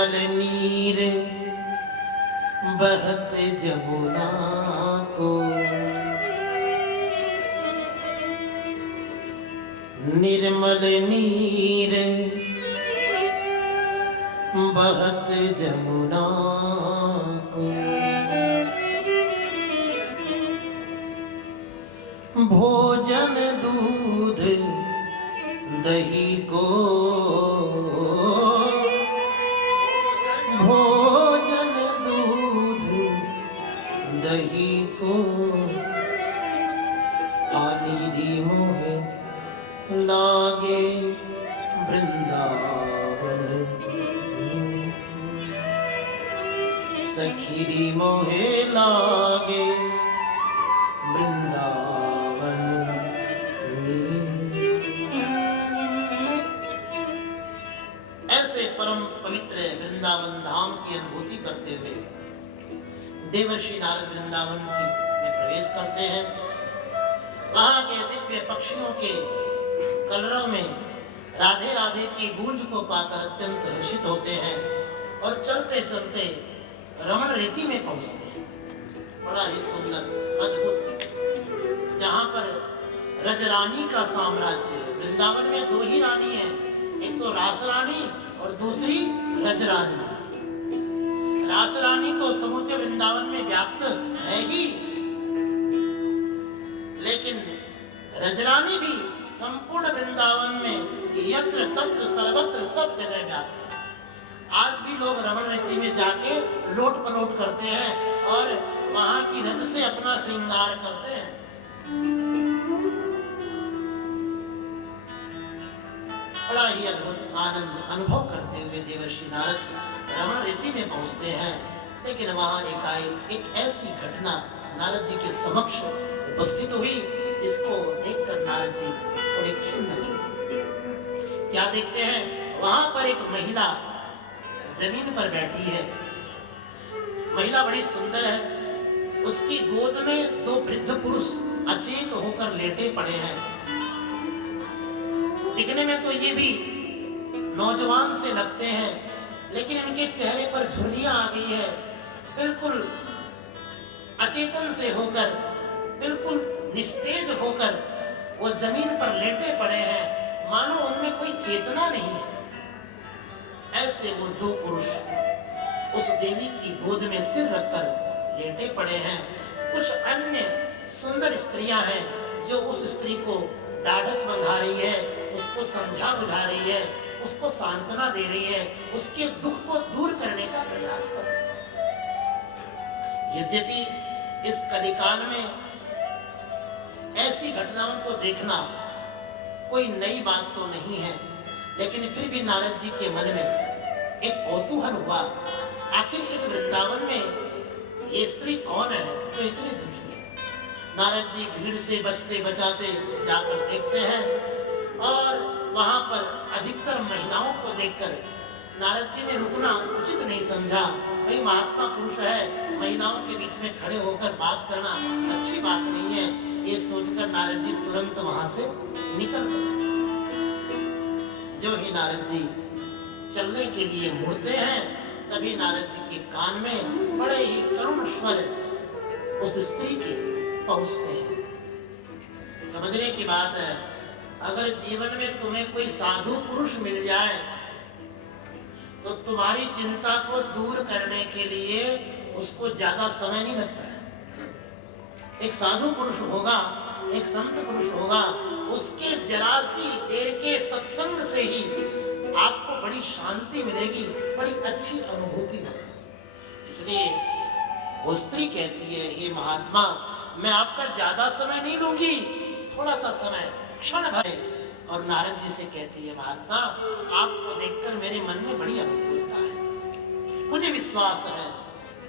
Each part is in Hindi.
निर्मल नीर बहत जमुना को, निर्मल नीर बहत जमुना को, भोजन दूध दही को, भोजन दूध दही को, आनीरी मोहे लागे वृंदावन, सखीरी मोहे लागे वृंदावन। ऐसे परम पवित्र वृंदावन धाम की अनुभूति करते हुए देवर्षि नारद वृंदावन में प्रवेश करते हैं। वहां के दिव्य पक्षियों के कलरव में राधे राधे की गूंज को पाकर अत्यंत हर्षित होते हैं और चलते चलते रमण रीति में पहुंचते हैं। बड़ा ही सुंदर अद्भुत, जहां पर रजरानी का साम्राज्य है। वृंदावन में दो ही रानी है, एक तो रास रानी और दूसरी रजरानी। रास रानी तो समूचे वृंदावन में व्याप्त है ही, लेकिन रजरानी भी संपूर्ण वृंदावन में यत्र तत्र सर्वत्र सब जगह व्याप्त है। आज भी लोग रमण रीति में जाके लोट पलोट करते हैं और वहां की रज से अपना श्रृंगार करते हैं। बड़ा ही अद्भुत आनंद अनुभव करते हुए देवर्षि नारद रमण रीति में पहुंचते हैं। लेकिन वहां एकाएक एक ऐसी घटना नारद जी के समक्ष उपस्थित हुई, जिसको देखकर नारद जी थोड़े खिन्न हुए। क्या देखते हैं? वहां पर एक महिला जमीन पर बैठी है। महिला बड़ी सुंदर है। उसकी गोद में दो वृद्ध पुरुष अचेत होकर लेटे पड़े हैं। दिखने में तो ये भी नौजवान से लगते हैं, लेकिन इनके चेहरे पर झुर्रियां आ गई है। बिल्कुल अचेतन से होकर, बिल्कुल निस्तेज होकर वो जमीन पर लेटे पड़े हैं, मानो उनमें कोई चेतना नहीं है। ऐसे वो दो पुरुष उस देवी की गोद में सिर रखकर लेटे पड़े हैं। कुछ अन्य सुंदर स्त्रियां हैं जो उस स्त्री को ढाढ़स बंधा रही है, उसको समझा बुझा रही है, उसको सांत्वना दे रही है, उसके दुख को दूर करने का प्रयास कर रही है। यद्यपि इस कलिकाल में ऐसी घटनाओं को देखना कोई नई बात तो नहीं है, लेकिन फिर भी नारद जी के मन में एक कौतूहल हुआ। आखिर इस वृंदावन में ये स्त्री कौन है जो इतनी दुखी है? नारद जी भीड़ से बचते बचाते जाकर देखते हैं और वहां पर अधिकतर महिलाओं को देखकर नारद जी ने रुकना उचित नहीं समझा। भाई महात्मा पुरुष है, महिलाओं के बीच में खड़े होकर बात करना अच्छी बात नहीं है, ये सोचकर नारद जी तुरंत वहां से निकल पड़े। जो ही नारद जी चलने के लिए मुड़ते हैं, तभी नारद जी के कान में बड़े ही करुण स्वर उस स्त्री के पहुंचते हैं। समझने की बात है, अगर जीवन में तुम्हें कोई साधु पुरुष मिल जाए तो तुम्हारी चिंता को दूर करने के लिए उसको ज्यादा समय नहीं लगता है। एक साधु पुरुष होगा, एक संत पुरुष होगा, उसके जरा सी देर के सत्संग से ही आपको बड़ी शांति मिलेगी, बड़ी अच्छी अनुभूति होगी। इसलिए वो स्त्री कहती है, हे महात्मा, मैं आपका ज्यादा समय नहीं लूंगी, थोड़ा सा समय, क्षण भर। और नारद जी से कहती है, महात्मा, आपको देखकर मेरे मन में बड़ी अनुकूलता है। मुझे विश्वास है,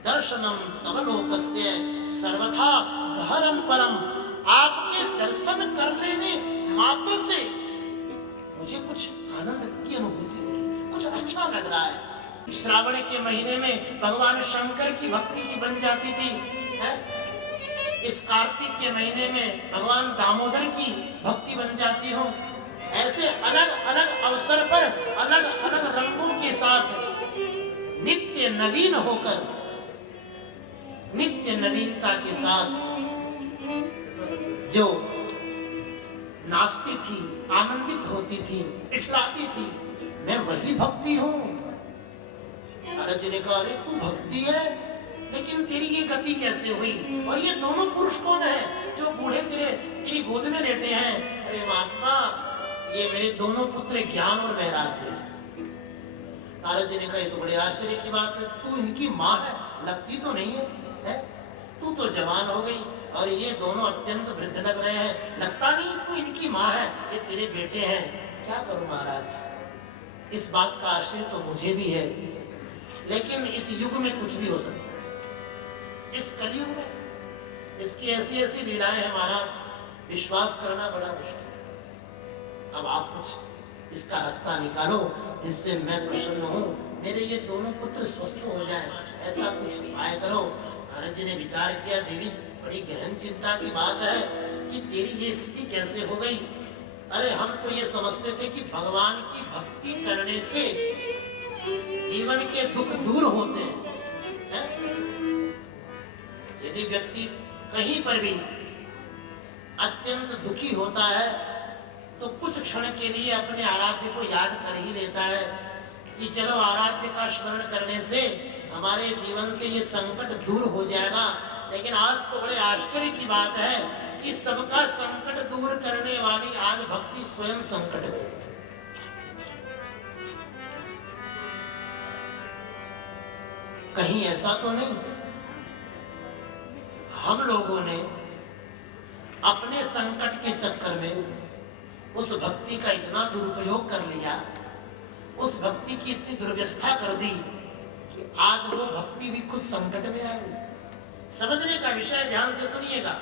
दर्शनम तव लोकस्य सर्वथा गहरम परम। आपके दर्शन कर लेने मात्र से मुझे कुछ आनंद की अनुभूति हो रही, कुछ अच्छा लग रहा है। श्रावण के महीने में भगवान शंकर की भक्ति की बन जाती थी, है? इस कार्तिक के महीने में भगवान दामोदर की भक्ति बन जाती हो। ऐसे अलग अलग अवसर पर अलग अलग रंगों के साथ नित्य नवीन होकर, नित्य नवीनता के साथ जो नाचती थी, आनंदित होती थी, इठलाती थी, मैं वही भक्ति हूं। नारद जी ने कहा, अरे तू भक्ति है, लेकिन तेरी ये गति कैसे हुई? और ये दोनों पुरुष कौन है जो बूढ़े तेरी गोद में लेटे हैं? अरे महात्मा, ये मेरे दोनों पुत्र ज्ञान और वैराग्य हैं। नारद जी ने कहा, ये तो बड़े आश्चर्य की बात है, तू इनकी माँ है? लगती तो नहीं है, है? तू तो जवान हो गई और ये दोनों अत्यंत वृद्ध लग रहे हैं, लगता नहीं तू इनकी माँ है, ये तेरे बेटे हैं। क्या करूं महाराज, इस बात का आश्चर्य तो मुझे भी है, लेकिन इस युग में कुछ भी हो सकता है। इस कलयुग में इसकी ऐसी ऐसी लीलाएं हैं महाराज, विश्वास करना बड़ा मुश्किल है। अब आप कुछ इसका रास्ता निकालो जिससे मैं प्रसन्न हूं, मेरे ये दोनों पुत्र स्वस्थ हो जाएं, ऐसा कुछ उपाय करो। नारद जी ने विचार किया, देवी बड़ी गहन चिंता की बात है कि तेरी ये स्थिति कैसे हो गई। अरे हम तो ये समझते थे कि भगवान की भक्ति करने से जीवन के दुख दूर होते हैं। यदि व्यक्ति कहीं पर भी अत्यंत दुखी होता है तो कुछ क्षण के लिए अपने आराध्य को याद कर ही लेता है कि चलो आराध्य का स्मरण करने से हमारे जीवन से ये संकट दूर हो जाएगा। लेकिन आज तो बड़े आश्चर्य की बात है कि सबका संकट दूर करने वाली आज भक्ति स्वयं संकट में है। कहीं ऐसा तो नहीं हम लोगों ने अपने संकट के चक्कर में उस भक्ति का इतना दुरुपयोग कर लिया, उस भक्ति की इतनी दुर्व्यवस्था कर दी कि आज वो भक्ति भी कुछ संकट में आ गई। समझने का विषय ध्यान से सुनिएगा।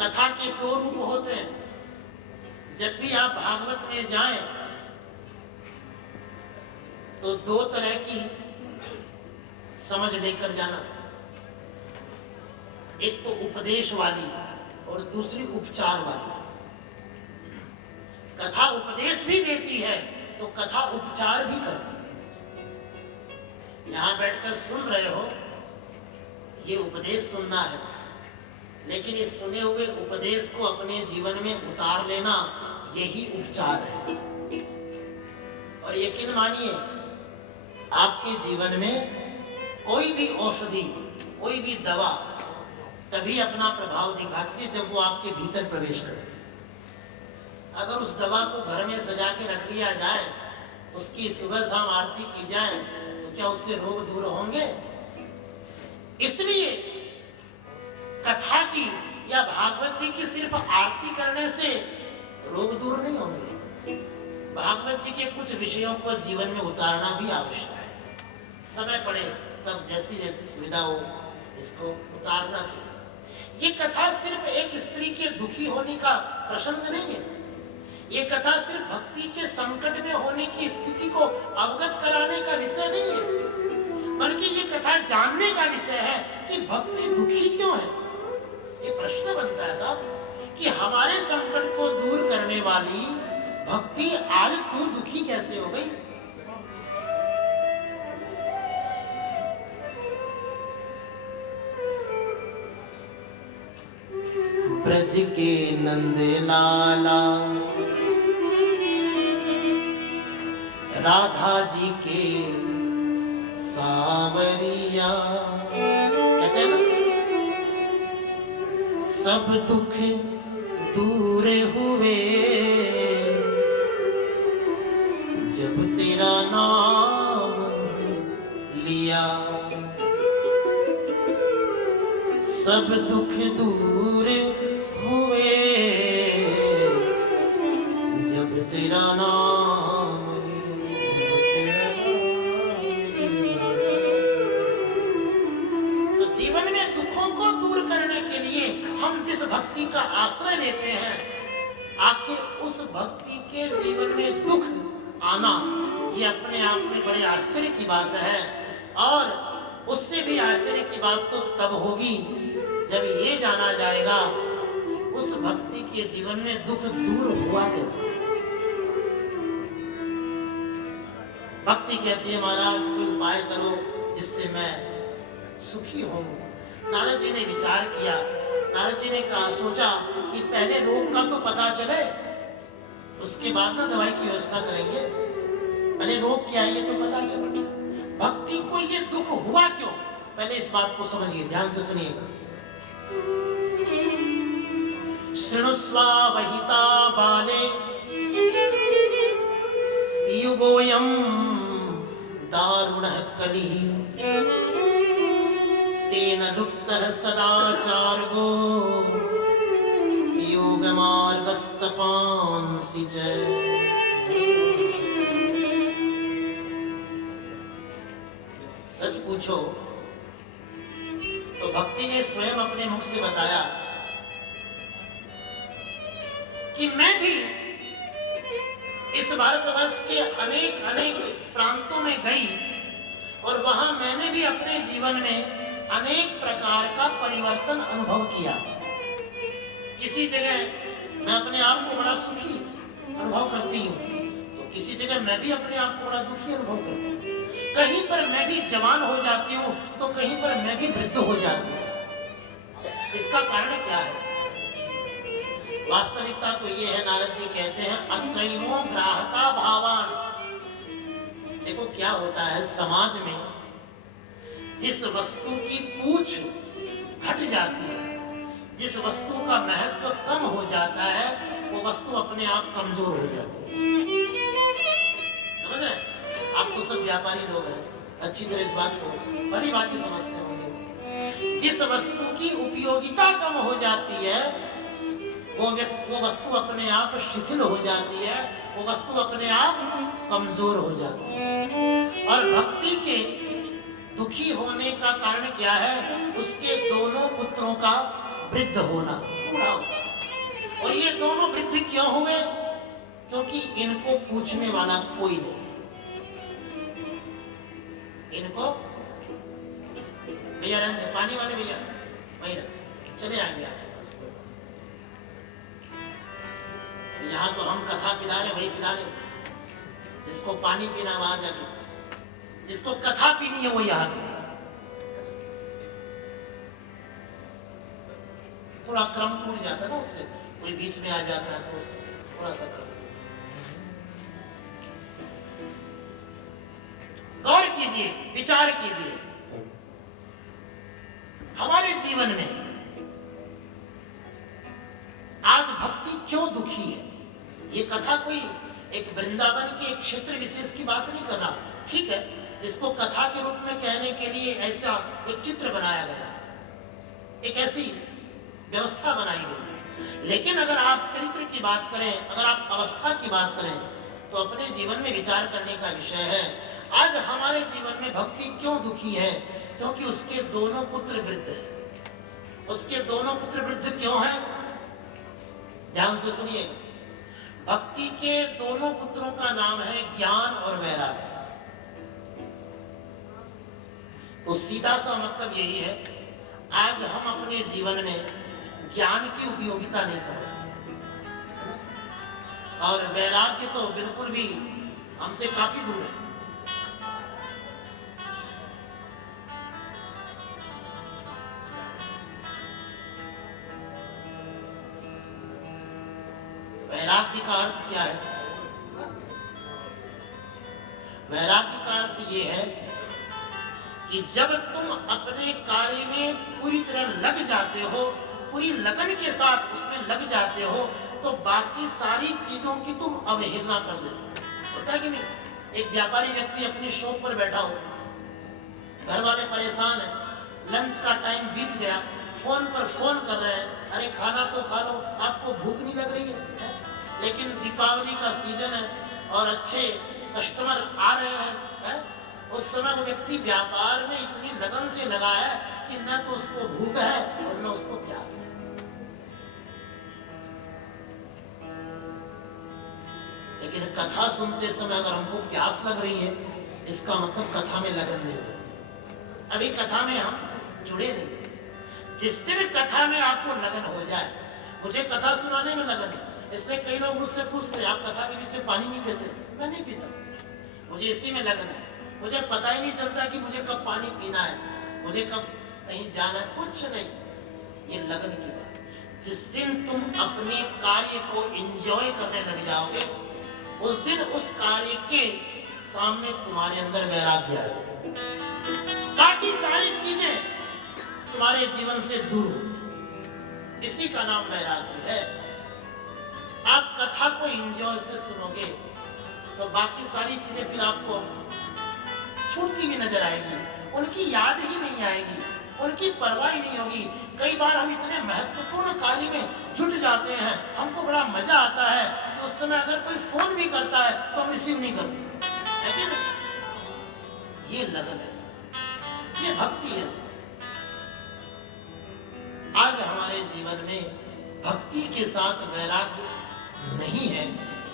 कथा के दो रूप होते हैं। जब भी आप भागवत में जाएं तो दो तरह की समझ लेकर जाना, एक तो उपदेश वाली और दूसरी उपचार वाली। कथा उपदेश भी देती है तो कथा उपचार भी करती है। यहां बैठकर सुन रहे हो, ये उपदेश सुनना है, लेकिन इस सुने हुए उपदेश को अपने जीवन में उतार लेना, यही उपचार है। और यकीन मानिए, आपके जीवन में कोई भी औषधि, कोई भी दवा तभी अपना प्रभाव दिखाती है जब वो आपके भीतर प्रवेश करती है। अगर उस दवा को घर में सजा के रख लिया जाए, उसकी सुबह शाम आरती की जाए, तो क्या उससे रोग दूर होंगे? इसलिए कथा की या भागवत जी की सिर्फ आरती करने से रोग दूर नहीं होंगे। भागवत जी के कुछ विषयों को जीवन में उतारना भी आवश्यक है। समय पड़े तब जैसी जैसी सुविधा हो इसको उतारना चाहिए। ये कथा सिर्फ एक स्त्री के दुखी होने का प्रसंग नहीं है। ये कथा सिर्फ भक्ति के संकट में होने की स्थिति को अवगत कराने का विषय नहीं है, बल्कि ये कथा जानने का विषय है कि भक्ति दुखी क्यों है। ये प्रश्न बनता है साहब कि हमारे संकट को दूर करने वाली भक्ति आज तू दुखी कैसे हो गई? ब्रज के नंद लाला राधा जी के सावरिया, कहते हैं ना, सब दुख दूर हुए जब तेरा नाम लिया। सब दुख दूर हुए जब तेरा नाम लिया। तो जीवन में दुखों को दूर करने के लिए हम जिस भक्ति का आश्रय लेते हैं, आखिर उस भक्ति के जीवन में दुख आना, ये अपने आप में बड़े आश्चर्य की बात है। और उससे भी आश्चर्य की बात तो तब होगी जब ये जाना जाएगा कि उस भक्ति के जीवन में दुख दूर हुआ कैसे। भक्ति कहती है महाराज कोई उपाय करो जिससे मैं सुखी हूं। नारद जी ने विचार किया। नारद जी ने कहा, सोचा कि पहले रोग का तो पता चले, उसके बाद ना दवाई की व्यवस्था करेंगे। पहले रोग क्या है ये तो पता चले। भक्ति को ये दुख हुआ क्यों, पहले इस बात को समझिए, ध्यान से सुनिएगा। शृणुस्वा वहिता बाले युगोयम दारुणः कलिः तेन लुप्तः सदाचार्गो योगमार्गस्तपांसि च। सच पूछो तो भक्ति ने स्वयं अपने मुख से बताया कि मैं भी इस भारतवर्ष के अनेक अनेक प्रांतों में गई और वहां मैंने भी अपने जीवन में अनेक प्रकार का परिवर्तन अनुभव किया। किसी जगह मैं अपने आप को बड़ा सुखी अनुभव करती हूँ तो किसी जगह मैं भी अपने आप को बड़ा दुखी अनुभव करती हूँ। कहीं पर मैं भी जवान हो जाती हूँ तो कहीं पर मैं भी वृद्ध हो जाती हूँ। इसका कारण क्या है? वास्तविकता तो ये है, नारद जी कहते हैं अत्रैमो ग्राहका भावान। देखो क्या होता है समाज में, जिस वस्तु की पूछ घट जाती है, जिस वस्तु का महत्व कम हो जाता है, वो वस्तु अपने आप कमजोर हो जाती है। समझ रहे हैं? आप तो सब व्यापारी लोग हैं, अच्छी तरह इस बात को बड़ी बात समझते होंगे। जिस वस्तु की उपयोगिता कम हो जाती है वो वस्तु अपने आप शिथिल हो जाती है, वो वस्तु अपने आप कमजोर हो जाती है। और भक्ति के दुखी होने का कारण क्या है? उसके दोनों पुत्रों का वृद्ध होना, बूढ़ा होना। और ये दोनों वृद्ध क्यों हुए? क्योंकि इनको पूछने वाला कोई नहीं। इनको भैया रहने, पानी वाले भैया वही चले आएंगे आपके पास। यहाँ तो हम कथा पिला रहे, वही पिला रहे। जिसको पानी पीना वहां जाके, जिसको कथा पीनी है वो यहाँ। थोड़ा क्रम टूट जाता है ना उससे, कोई बीच में आ जाता है तो उससे थोड़ा सा क्रम। गौर कीजिए, विचार कीजिए, हमारे जीवन में आज भक्ति क्यों दुखी है? ये कथा कोई एक वृंदावन के एक क्षेत्र विशेष की बात नहीं कर रहा। ठीक है, इसको कथा के रूप में कहने के लिए ऐसा एक चित्र बनाया गया, एक ऐसी व्यवस्था बनाई गई है। लेकिन अगर आप चरित्र की बात करें, अगर आप अवस्था की बात करें, तो अपने जीवन में विचार करने का विषय है। आज हमारे जीवन में भक्ति क्यों दुखी है? क्योंकि उसके दोनों पुत्र वृद्ध हैं। उसके दोनों पुत्र वृद्ध क्यों हैं? ध्यान से सुनिएगा। भक्ति के दोनों पुत्रों का नाम है ज्ञान और वैराग्य। तो सीधा सा मतलब यही है, आज हम अपने जीवन में ज्ञान की उपयोगिता नहीं समझते हैं और वैराग्य तो बिल्कुल भी हमसे काफी दूर है। वैराग्य का अर्थ क्या है? वैराग्य का अर्थ ये है कि जब तुम अपने कार्य में पूरी तरह लग जाते हो, पूरी लगन के साथ उसमें लग जाते हो, तो बाकी सारी चीजों की तुम अवहेलना कर देते हो। होता है कि नहीं? एक व्यापारी व्यक्ति अपनी शॉप पर बैठा हो, घर वाले परेशान है, लंच का टाइम बीत गया, फोन पर फोन कर रहे हैं, अरे खाना तो खा लो, आपको भूख नहीं लग रही है? लेकिन दीपावली का सीजन है और अच्छे कस्टमर आ रहे हैं, उस समय वो व्यक्ति व्यापार में इतनी लगन से लगा है कि न तो उसको भूख है और न उसको प्यास है। लेकिन कथा सुनते समय अगर हमको प्यास लग रही है, इसका मतलब कथा में लगन नहीं है। अभी कथा में हम जुड़े नहीं है। जिस दिन कथा में आपको लगन हो जाए, मुझे कथा सुनाने में लगन है, इसलिए कई लोग मुझसे पूछते हैं आप कथा के बीच में पानी नहीं पीते? मैं नहीं पीता। मुझे इसी में लगना है, मुझे पता ही नहीं चलता कि मुझे कब पानी पीना है, मुझे कब कहीं जाना है, कुछ नहीं। ये लगन की बात। जिस दिन तुम अपने कार्य को एंजॉय करने लग जाओगे, उस दिन उस कार्य के सामने तुम्हारे अंदर वैराग्य आ जाएगा। बाकी सारी चीजें तुम्हारे जीवन से दूर हो, इसी का नाम वैराग्य है। आप कथा को एंजॉय से सुनोगे तो बाकी सारी चीजें फिर आपको छूटती भी नजर आएगी, उनकी याद ही नहीं आएगी, उनकी परवाह ही नहीं होगी। कई बार हम इतने महत्वपूर्ण कार्य में जुट जाते हैं, हमको बड़ा मजा आता है कि उस समय अगर कोई फोन भी करता है तो हम रिसीव नहीं करते, है कि नहीं? ये लगन है सर, ये भक्ति है सर। आज हमारे जीवन में भक्ति के साथ वैराग्य नहीं है,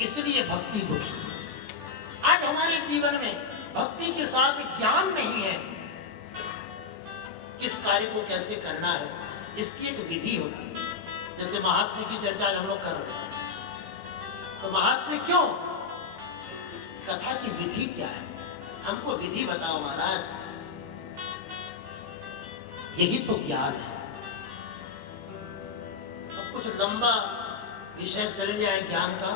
इसलिए भक्ति दुखी है। आज हमारे जीवन में भक्ति के साथ ज्ञान नहीं है, किस कार्य को कैसे करना है, इसकी एक विधि होती है। जैसे महात्म्य की चर्चा हम लोग कर रहे हैं, तो महात्म्य क्यों? कथा की विधि क्या है? हमको विधि बताओ महाराज। यही तो ज्ञान है। अब कुछ लंबा विषय चल जाए ज्ञान का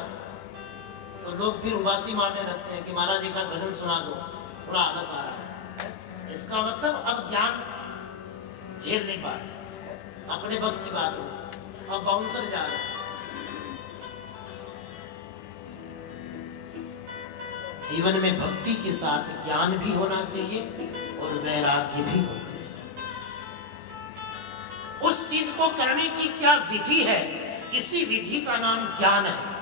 तो लोग फिर उबासी मारने लगते हैं कि महाराज एक आध भजन सुना दो, थोड़ा आलस आ रहा है। इसका मतलब अब ज्ञान झेल नहीं पा रहे, अपने बस की बात हो, अब बाउंसर जा रहे हैं। जीवन में भक्ति के साथ ज्ञान भी होना चाहिए और वैराग्य भी होना चाहिए। उस चीज को करने की क्या विधि है, इसी विधि का नाम ज्ञान है,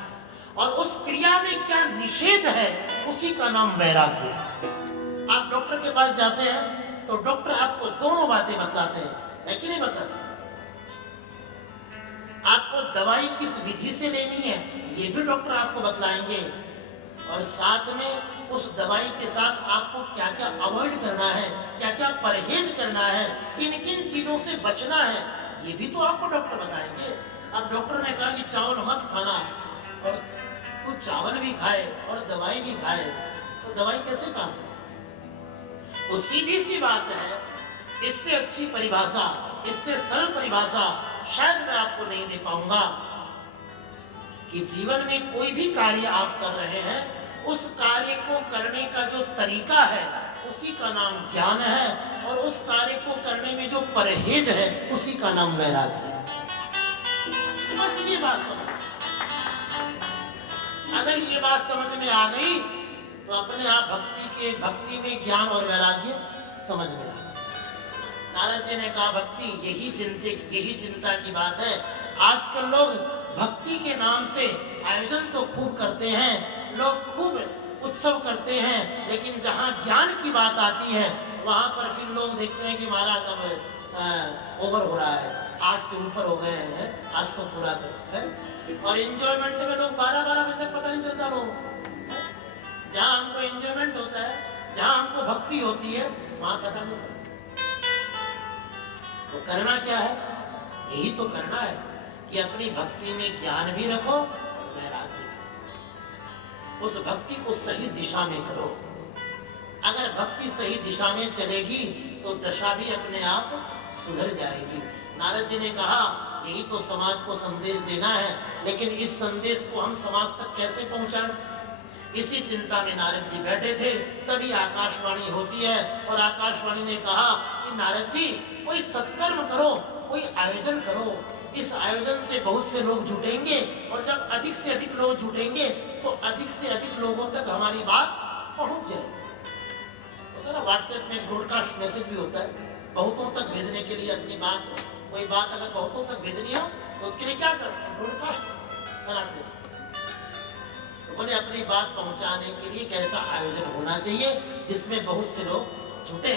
और उस क्रिया में क्या निषेध है, उसी का नाम वैराग्य है। आप डॉक्टर के पास जाते हैं तो डॉक्टर आपको दोनों बातें बतलाते हैं, है कि नहीं बतलाते? आपको दवाई किस विधि से लेनी है ये भी डॉक्टर आपको बतलाएंगे, और साथ में उस दवाई के साथ आपको क्या क्या अवॉइड करना है, क्या क्या परहेज करना है, किन किन चीजों से बचना है, ये भी तो आपको डॉक्टर बताएंगे। अब डॉक्टर ने कहा कि चावल मत खाना, और तू चावल भी खाए और दवाई भी खाए, तो दवाई कैसे काम करे? तो सीधी सी बात है, इससे अच्छी परिभाषा, इससे सरल परिभाषा शायद मैं आपको नहीं दे पाऊंगा कि जीवन में कोई भी कार्य आप कर रहे हैं, उस कार्य को करने का जो तरीका है उसी का नाम ज्ञान है, और उस कार्य को करने में जो परहेज है उसी का नाम वैराग्य है। बस ये बात समझ, अगर ये बात समझ में आ गई तो अपने आप भक्ति में ज्ञान और वैराग्य समझ में आ गया। नारद जी ने कहा भक्ति यही चिंता की बात है। आजकल लोग भक्ति के नाम से आयोजन तो खूब करते हैं, लोग खूब उत्सव करते हैं, लेकिन जहां ज्ञान की बात आती है वहां पर फिर लोग देखते हैं कि महाराज अब ओवर हो रहा है, 8 से ऊपर हो गए हैं, आज तो पूरा करो है। और एंजॉयमेंट में लोग 12-12 बजे तक पता नहीं चलता लोग। जहां हमको एंजॉयमेंट होता है, जहां हमको भक्ति होती है, वहां पता नहीं चलता। तो करना क्या है? यही तो करना है कि अपनी भक्ति में ज्ञान भी रखो और वैराग्य भी। उस भक्ति को सही दिशा में करो। अगर भक्ति सही दिशा में चलेगी तो दशा भी अपने आप सुधर जाएगी। नारद जी ने कहा यही तो समाज को संदेश देना है, लेकिन इस संदेश को हम समाज तक कैसे पहुंचाएं? इसी चिंता में नारद जी बैठे थे। तभी आकाशवाणी होती है और आकाशवाणी ने कहा कि नारद जी कोई सत्कर्म करो, कोई आयोजन करो। इस आयोजन से बहुत से लोग जुटेंगे, और जब अधिक से अधिक लोग जुटेंगे तो अधिक से अधिक लोगों तक हमारी बात पहुंच जाएगी। होता है ना, व्हाट्सएप में ब्रॉडकास्ट मैसेज भी होता है, बहुतों तक भेजने के लिए अपनी बात, कोई बात अगर बहुतों तक भेजनी हो तो उसके लिए क्या करते हैं? ब्रॉडकास्ट बनाते हैं। तो बोले अपनी बात पहुंचाने के लिए कैसा आयोजन होना चाहिए जिसमें बहुत से लोग जुटे,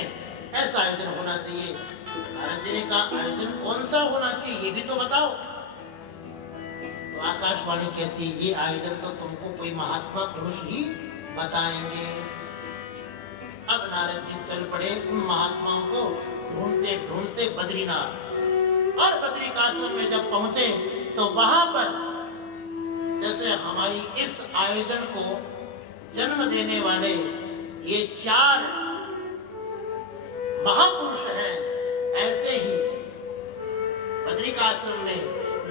ऐसा आयोजन होना चाहिए। तो नारद जी ने कहा आयोजन कौन सा होना चाहिए ये भी तो बताओ। तो आकाशवाणी कहती है ये आयोजन तो तुमको कोई महात्मा पुरुष ही बताएंगे। अब नारद जी चल पड़े उन महात्माओं को ढूंढते ढूंढते बद्रीनाथ, और बद्रिकाश्रम में जब पहुंचे तो वहां पर जैसे हमारी इस आयोजन को जन्म देने वाले ये चार महापुरुष हैं। ऐसे ही बद्रिकाश्रम में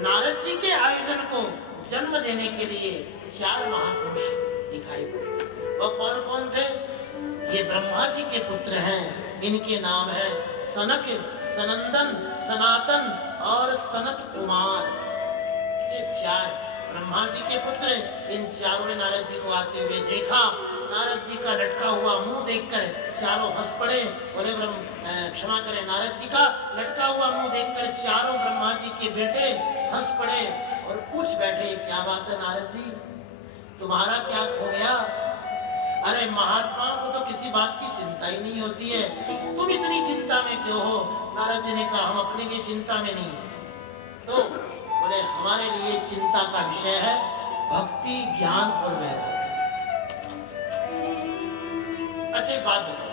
नारद जी के आयोजन को जन्म देने के लिए चार महापुरुष दिखाई पड़े। वो कौन कौन थे? ये ब्रह्मा जी के पुत्र हैं। इनके नाम है सनक, सनंदन, सनातन और सनत कुमार। ये चार ब्रह्मा जी के पुत्र। इन चारों ने नारद जी को आते हुए देखा। नारद जी का लटका हुआ मुंह देखकर चारों हंस पड़े। बोले क्षमा करें, नारद जी का लटका हुआ मुंह देखकर चारों ब्रह्मा जी के बेटे हंस पड़े और पूछ बैठे, क्या बात है नारद जी, तुम्हारा क्या खो गया? अरे महात्माओं को तो किसी बात की चिंता ही नहीं होती है, तुम इतनी चिंता में क्यों हो? नारद जी ने कहा, हम अपने लिए चिंता में नहीं है। तो बोले हमारे लिए चिंता का विषय है भक्ति, ज्ञान और वैराग्य। अच्छा एक बात बताओ,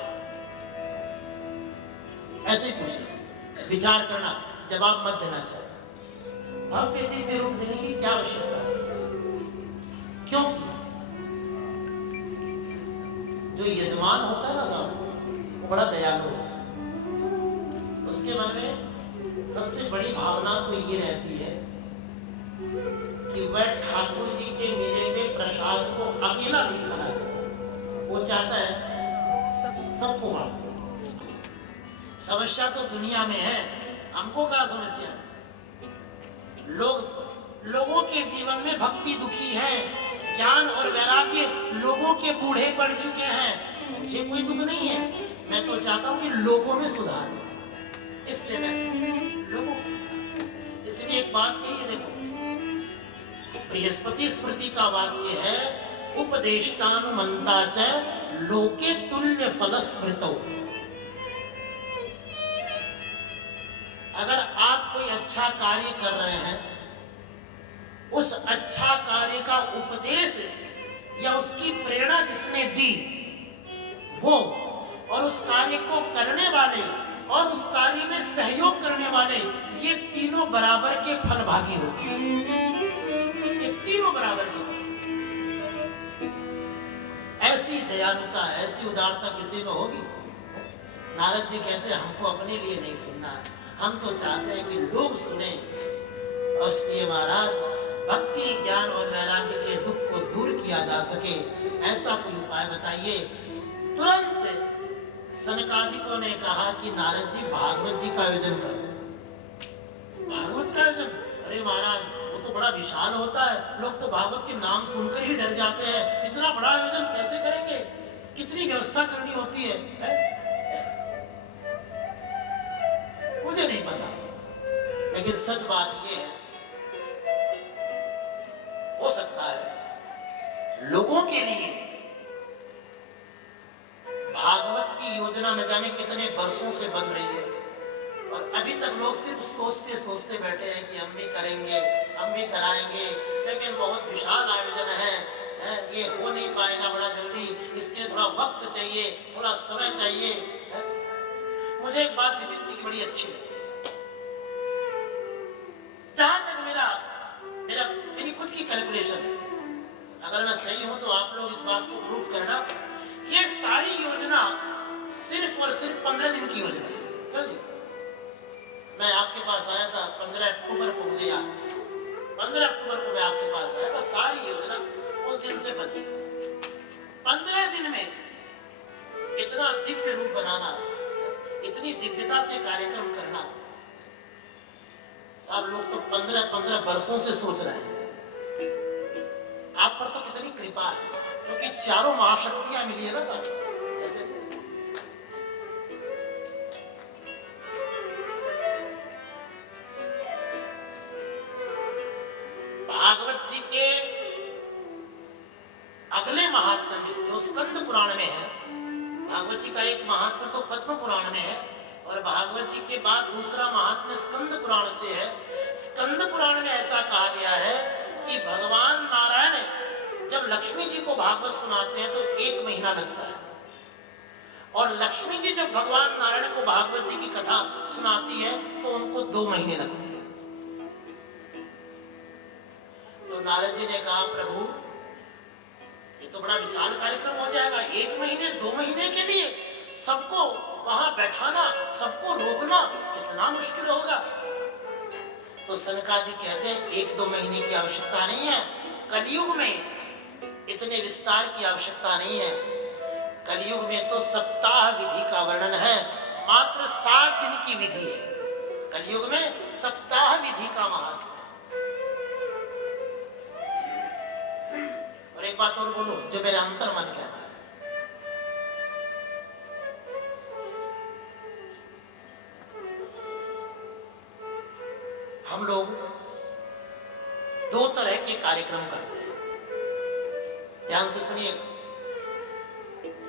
ऐसे ही पूछना, विचार करना, जवाब मत देना चाहिए। भव्य दिव्य रूप देने की क्या आवश्यकता है? क्योंकि जो यजमान होता है ना साहब, वो बड़ा दयालु होता है। उसके मन में सबसे बड़ी भावना तो ये रहती है कि वह ठाकुर जी के मिले हुए प्रसाद को अकेला नहीं खाना चाहता, वो चाहता है सबको बांटो। समस्या तो दुनिया में है, हमको क्या समस्या है? लोगों के जीवन में भक्ति दुखी है, ज्ञान और वैराग्य लोगों के बूढ़े पड़ चुके हैं। मुझे कोई दुख नहीं है, मैं तो चाहता हूं कि लोगों में सुधार, इसलिए मैं लोगों को सुधार। इसलिए एक बात कही, देखो बृहस्पति स्मृति का वाक्य है, उपदेष्टानुमंता च लोके तुल्य फल स्मृतो। अगर आप कोई अच्छा कार्य कर रहे हैं, उस अच्छा कार्य का उपदेश या उसकी प्रेरणा जिसने दी वो, और उस कार्य को करने वाले और उस कार्य में सहयोग करने वाले, ये तीनों बराबर के फल भागी होते हैं। ये तीनों बराबर के। ऐसी दयालुता, ऐसी उदारता किसी में होगी? नारद जी कहते हैं हमको अपने लिए नहीं सुनना है, हम तो चाहते हैं कि लोग सुने। और इसलिए महाराज, भक्ति, ज्ञान और वैराग्य के दुख को दूर किया जा सके, ऐसा कोई उपाय बताइए। तुरंत सनकादिकों ने कहा कि नारद जी भागवत जी का आयोजन करो। भागवत का आयोजन? अरे महाराज, वो तो बड़ा विशाल होता है, लोग तो भागवत के नाम सुनकर ही डर जाते हैं। इतना बड़ा आयोजन कैसे करेंगे? कितनी व्यवस्था करनी होती है? मुझे नहीं पता, लेकिन सच बात यह है, हो सकता है लोगों के लिए भागवत की योजना न जाने कितने वर्षों से बन रही है, और अभी तक लोग सिर्फ सोचते सोचते बैठे हैं कि हम भी करेंगे, हम भी कराएंगे, लेकिन बहुत विशाल आयोजन है, ये हो नहीं पाएगा बड़ा जल्दी, इसके लिए थोड़ा वक्त चाहिए, थोड़ा समय चाहिए। मुझे एक बात विपिन जी की बड़ी अच्छी लगी। जहां तक मेरी खुद की कैलकुलेशन है, अगर मैं सही हूं तो आप लोग इस बात को प्रूफ करना, ये सारी योजना सिर्फ और सिर्फ 15 दिन की योजना है। क्यों जी? मैं आपके पास आया था 15 अक्टूबर को, मुझे याद है 15 अक्टूबर को मैं आपके पास आया था। सारी योजना उस दिन से बनी। 15 दिन में इतना दिव्य रूप बनाना, इतनी दिव्यता से कार्यक्रम करना, सब लोग तो 15 वर्षों से सोच रहे हैं। आप पर तो कितनी कृपा है, क्योंकि चारों महाशक्तियां मिली है ना साहब। जैसे भागवत जी के अगले महात्म्य में, जो स्कंद पुराण में है, भागवत जी का एक महात्म्य तो पद्म पुराण में है, और भागवत जी के बाद दूसरा महात्म्य स्कंद पुराण से है। स्कंद पुराण में ऐसा कहा गया है कि भगवान नारायण जब लक्ष्मी जी को भागवत सुनाते हैं तो 1 महीना लगता है, और लक्ष्मी जी जब भगवान नारायण को भागवत जी की कथा सुनाती है तो उनको 2 महीने लगते हैं। तो नारद जी ने कहा, प्रभु ये तो बड़ा विशाल कार्यक्रम हो जाएगा, 1 महीने 2 महीने के लिए सबको वहां बैठाना, सबको रोकना कितना मुश्किल होगा। तो सनकादिक कहते हैं 1-2 महीने की आवश्यकता नहीं है, कलयुग में इतने विस्तार की आवश्यकता नहीं है। कलयुग में तो सप्ताह विधि का वर्णन है, मात्र 7 दिन की विधि है। कलयुग में सप्ताह विधि का महात्म्य है। और एक बात और बोलो जो मेरे अंतर मन कहता है, हम लोग 2 तरह के कार्यक्रम करते हैं। ध्यान से सुनिएगा,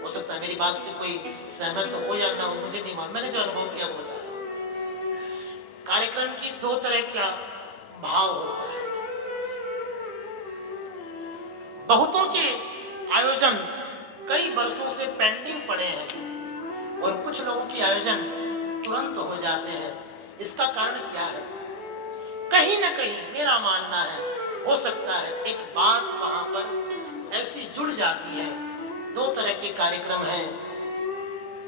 हो सकता है मेरी बात से कोई सहमत हो या ना हो, मुझे नहीं मालूम, मैंने जो अनुभव किया वो बता रहा हूं। कार्यक्रम की 2 तरह का भाव होता है। बहुतों के आयोजन कई वर्षों से पेंडिंग पड़े हैं और कुछ लोगों के आयोजन तुरंत हो जाते हैं। इसका कारण क्या है? कहीं ना कहीं मेरा मानना है, हो सकता है एक बात वहां पर ऐसी जुड़ जाती है। 2 तरह के कार्यक्रम हैं।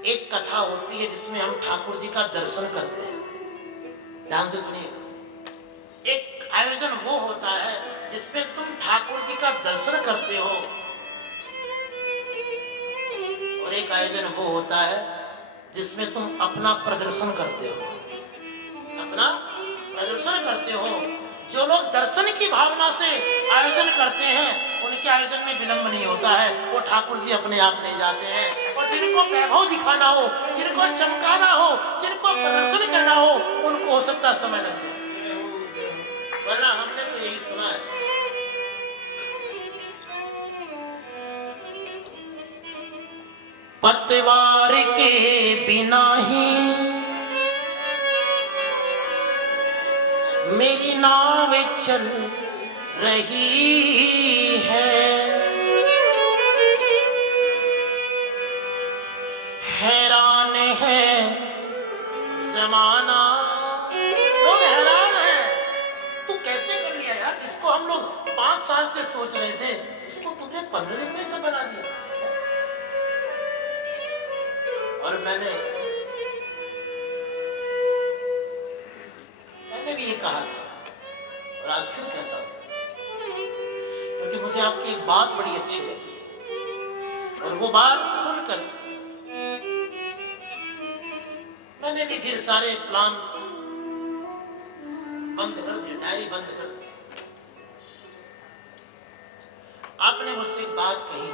एक कथा होती है जिसमें हम ठाकुर जी का दर्शन करते हैं। ध्यान से सुनिएगा, एक आयोजन वो होता है जिसमें तुम ठाकुर जी का दर्शन करते हो, और एक आयोजन वो होता है जिसमें तुम अपना प्रदर्शन करते हो। अपना प्रदर्शन करते हो। जो लोग दर्शन की भावना से आयोजन करते हैं उनके आयोजन में विलंब नहीं होता है, वो ठाकुर जी अपने आप ले जाते हैं। और जिनको वैभव दिखाना हो, जिनको चमकाना हो, जिनको प्रदर्शन करना हो, उनको हो सकता समय लगे, वरना हमने तो यही सुना है। पतवार के बिना ही मेरी नाव चल रही है, हैरान है जमाना। लोग हैरान हैं, तू कैसे कर लिया यार? जिसको हम लोग 5 साल से सोच रहे थे, उसको तुमने 15 दिन में सब बना दिया। और मैंने भी ये कहा था और आज फिर कहता हूं, क्योंकि मुझे आपकी एक बात बड़ी अच्छी लगी और वो बात सुनकर मैंने भी फिर सारे प्लान बंद कर दिए, डायरी बंद कर दी। आपने मुझसे एक बात कही,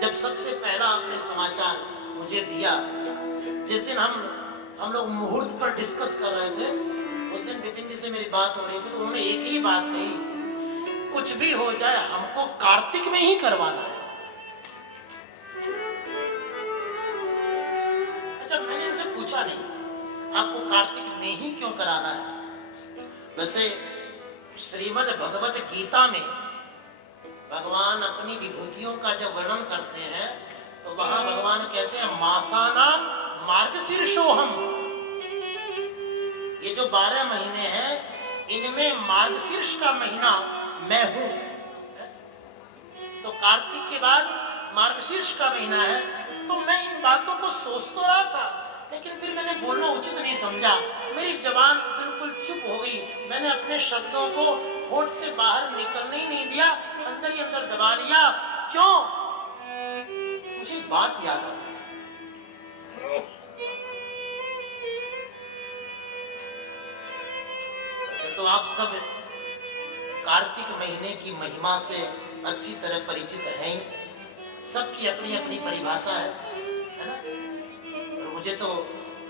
जब सबसे पहला आपने समाचार मुझे दिया, जिस दिन हम लोग मुहूर्त पर डिस्कस कर रहे थे, उस दिन विपिन जी से मेरी बात हो रही थी, तो उन्होंने एक ही बात कही, कुछ भी हो जाए हमको कार्तिक में ही करवाना है। अच्छा, मैंने इनसे पूछा नहीं आपको कार्तिक में ही क्यों कराना है। वैसे श्रीमद् भगवत गीता में भगवान अपनी विभूतियों का जब वर्णन करते हैं तो वहां भगवान कहते हैं मासानाम मार्गशीर्षोहम। ये जो 12 महीने हैं इनमें मार्गशीर्ष का महीना मैं हूं। तो कार्तिक के बाद मार्गशीर्ष का महीना है। तो मैं इन बातों को सोच तो रहा था, लेकिन फिर मैंने बोलना उचित नहीं समझा, मेरी जबान बिल्कुल चुप हो गई। मैंने अपने शब्दों को होठ से बाहर निकलने ही नहीं दिया, अंदर ही अंदर दबा लिया। क्यों? मुझे एक बात याद आ गई। वैसे तो आप सब कार्तिक महीने की महिमा से अच्छी तरह परिचित हैं ही, सबकी अपनी अपनी परिभाषा है ना। और मुझे तो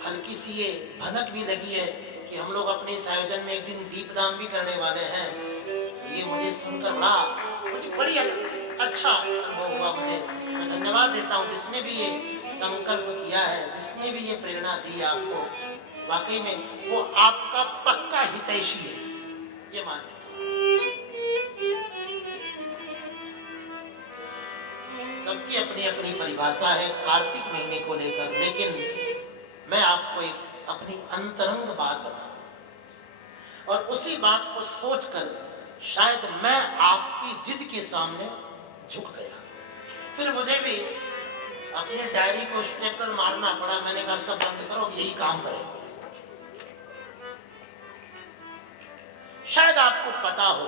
हल्की सी ये भनक भी लगी है कि हम लोग अपने इस आयोजन में एक दिन दीपदान भी करने वाले हैं। तो ये मुझे सुनकर बड़ी अच्छा अनुभव हुआ। मुझे मैं धन्यवाद देता हूँ जिसने भी ये संकल्प किया है, जिसने भी ये प्रेरणा दी आपको। वाकई में वो आपका पक्का हितैषी है, ये मान लीजिए। सबकी अपनी अपनी परिभाषा है कार्तिक महीने को लेकर, लेकिन मैं आपको एक अपनी अंतरंग बात बताऊं और उसी बात को सोचकर शायद मैं आपकी जिद के सामने झुक गया। फिर मुझे भी अपनी डायरी को स्टेपल मारना पड़ा। मैंने कहा सब बंद करो, यही काम करेंगे। शायद आपको पता हो,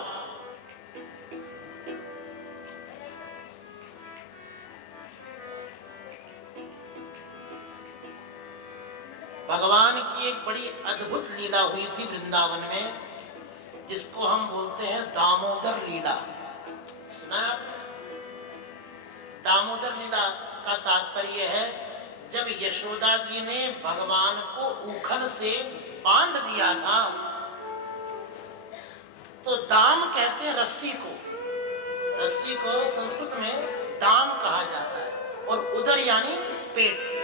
भगवान की एक बड़ी अद्भुत लीला हुई थी वृंदावन में, जिसको हम बोलते हैं दामोदर लीला। सुना है आपने? दामोदर लीला का तात्पर्य है, जब यशोदा जी ने भगवान को ऊखल से बांध दिया था, तो दाम कहते हैं रस्सी को। रस्सी को संस्कृत में दाम कहा जाता है, और उदर यानी पेट।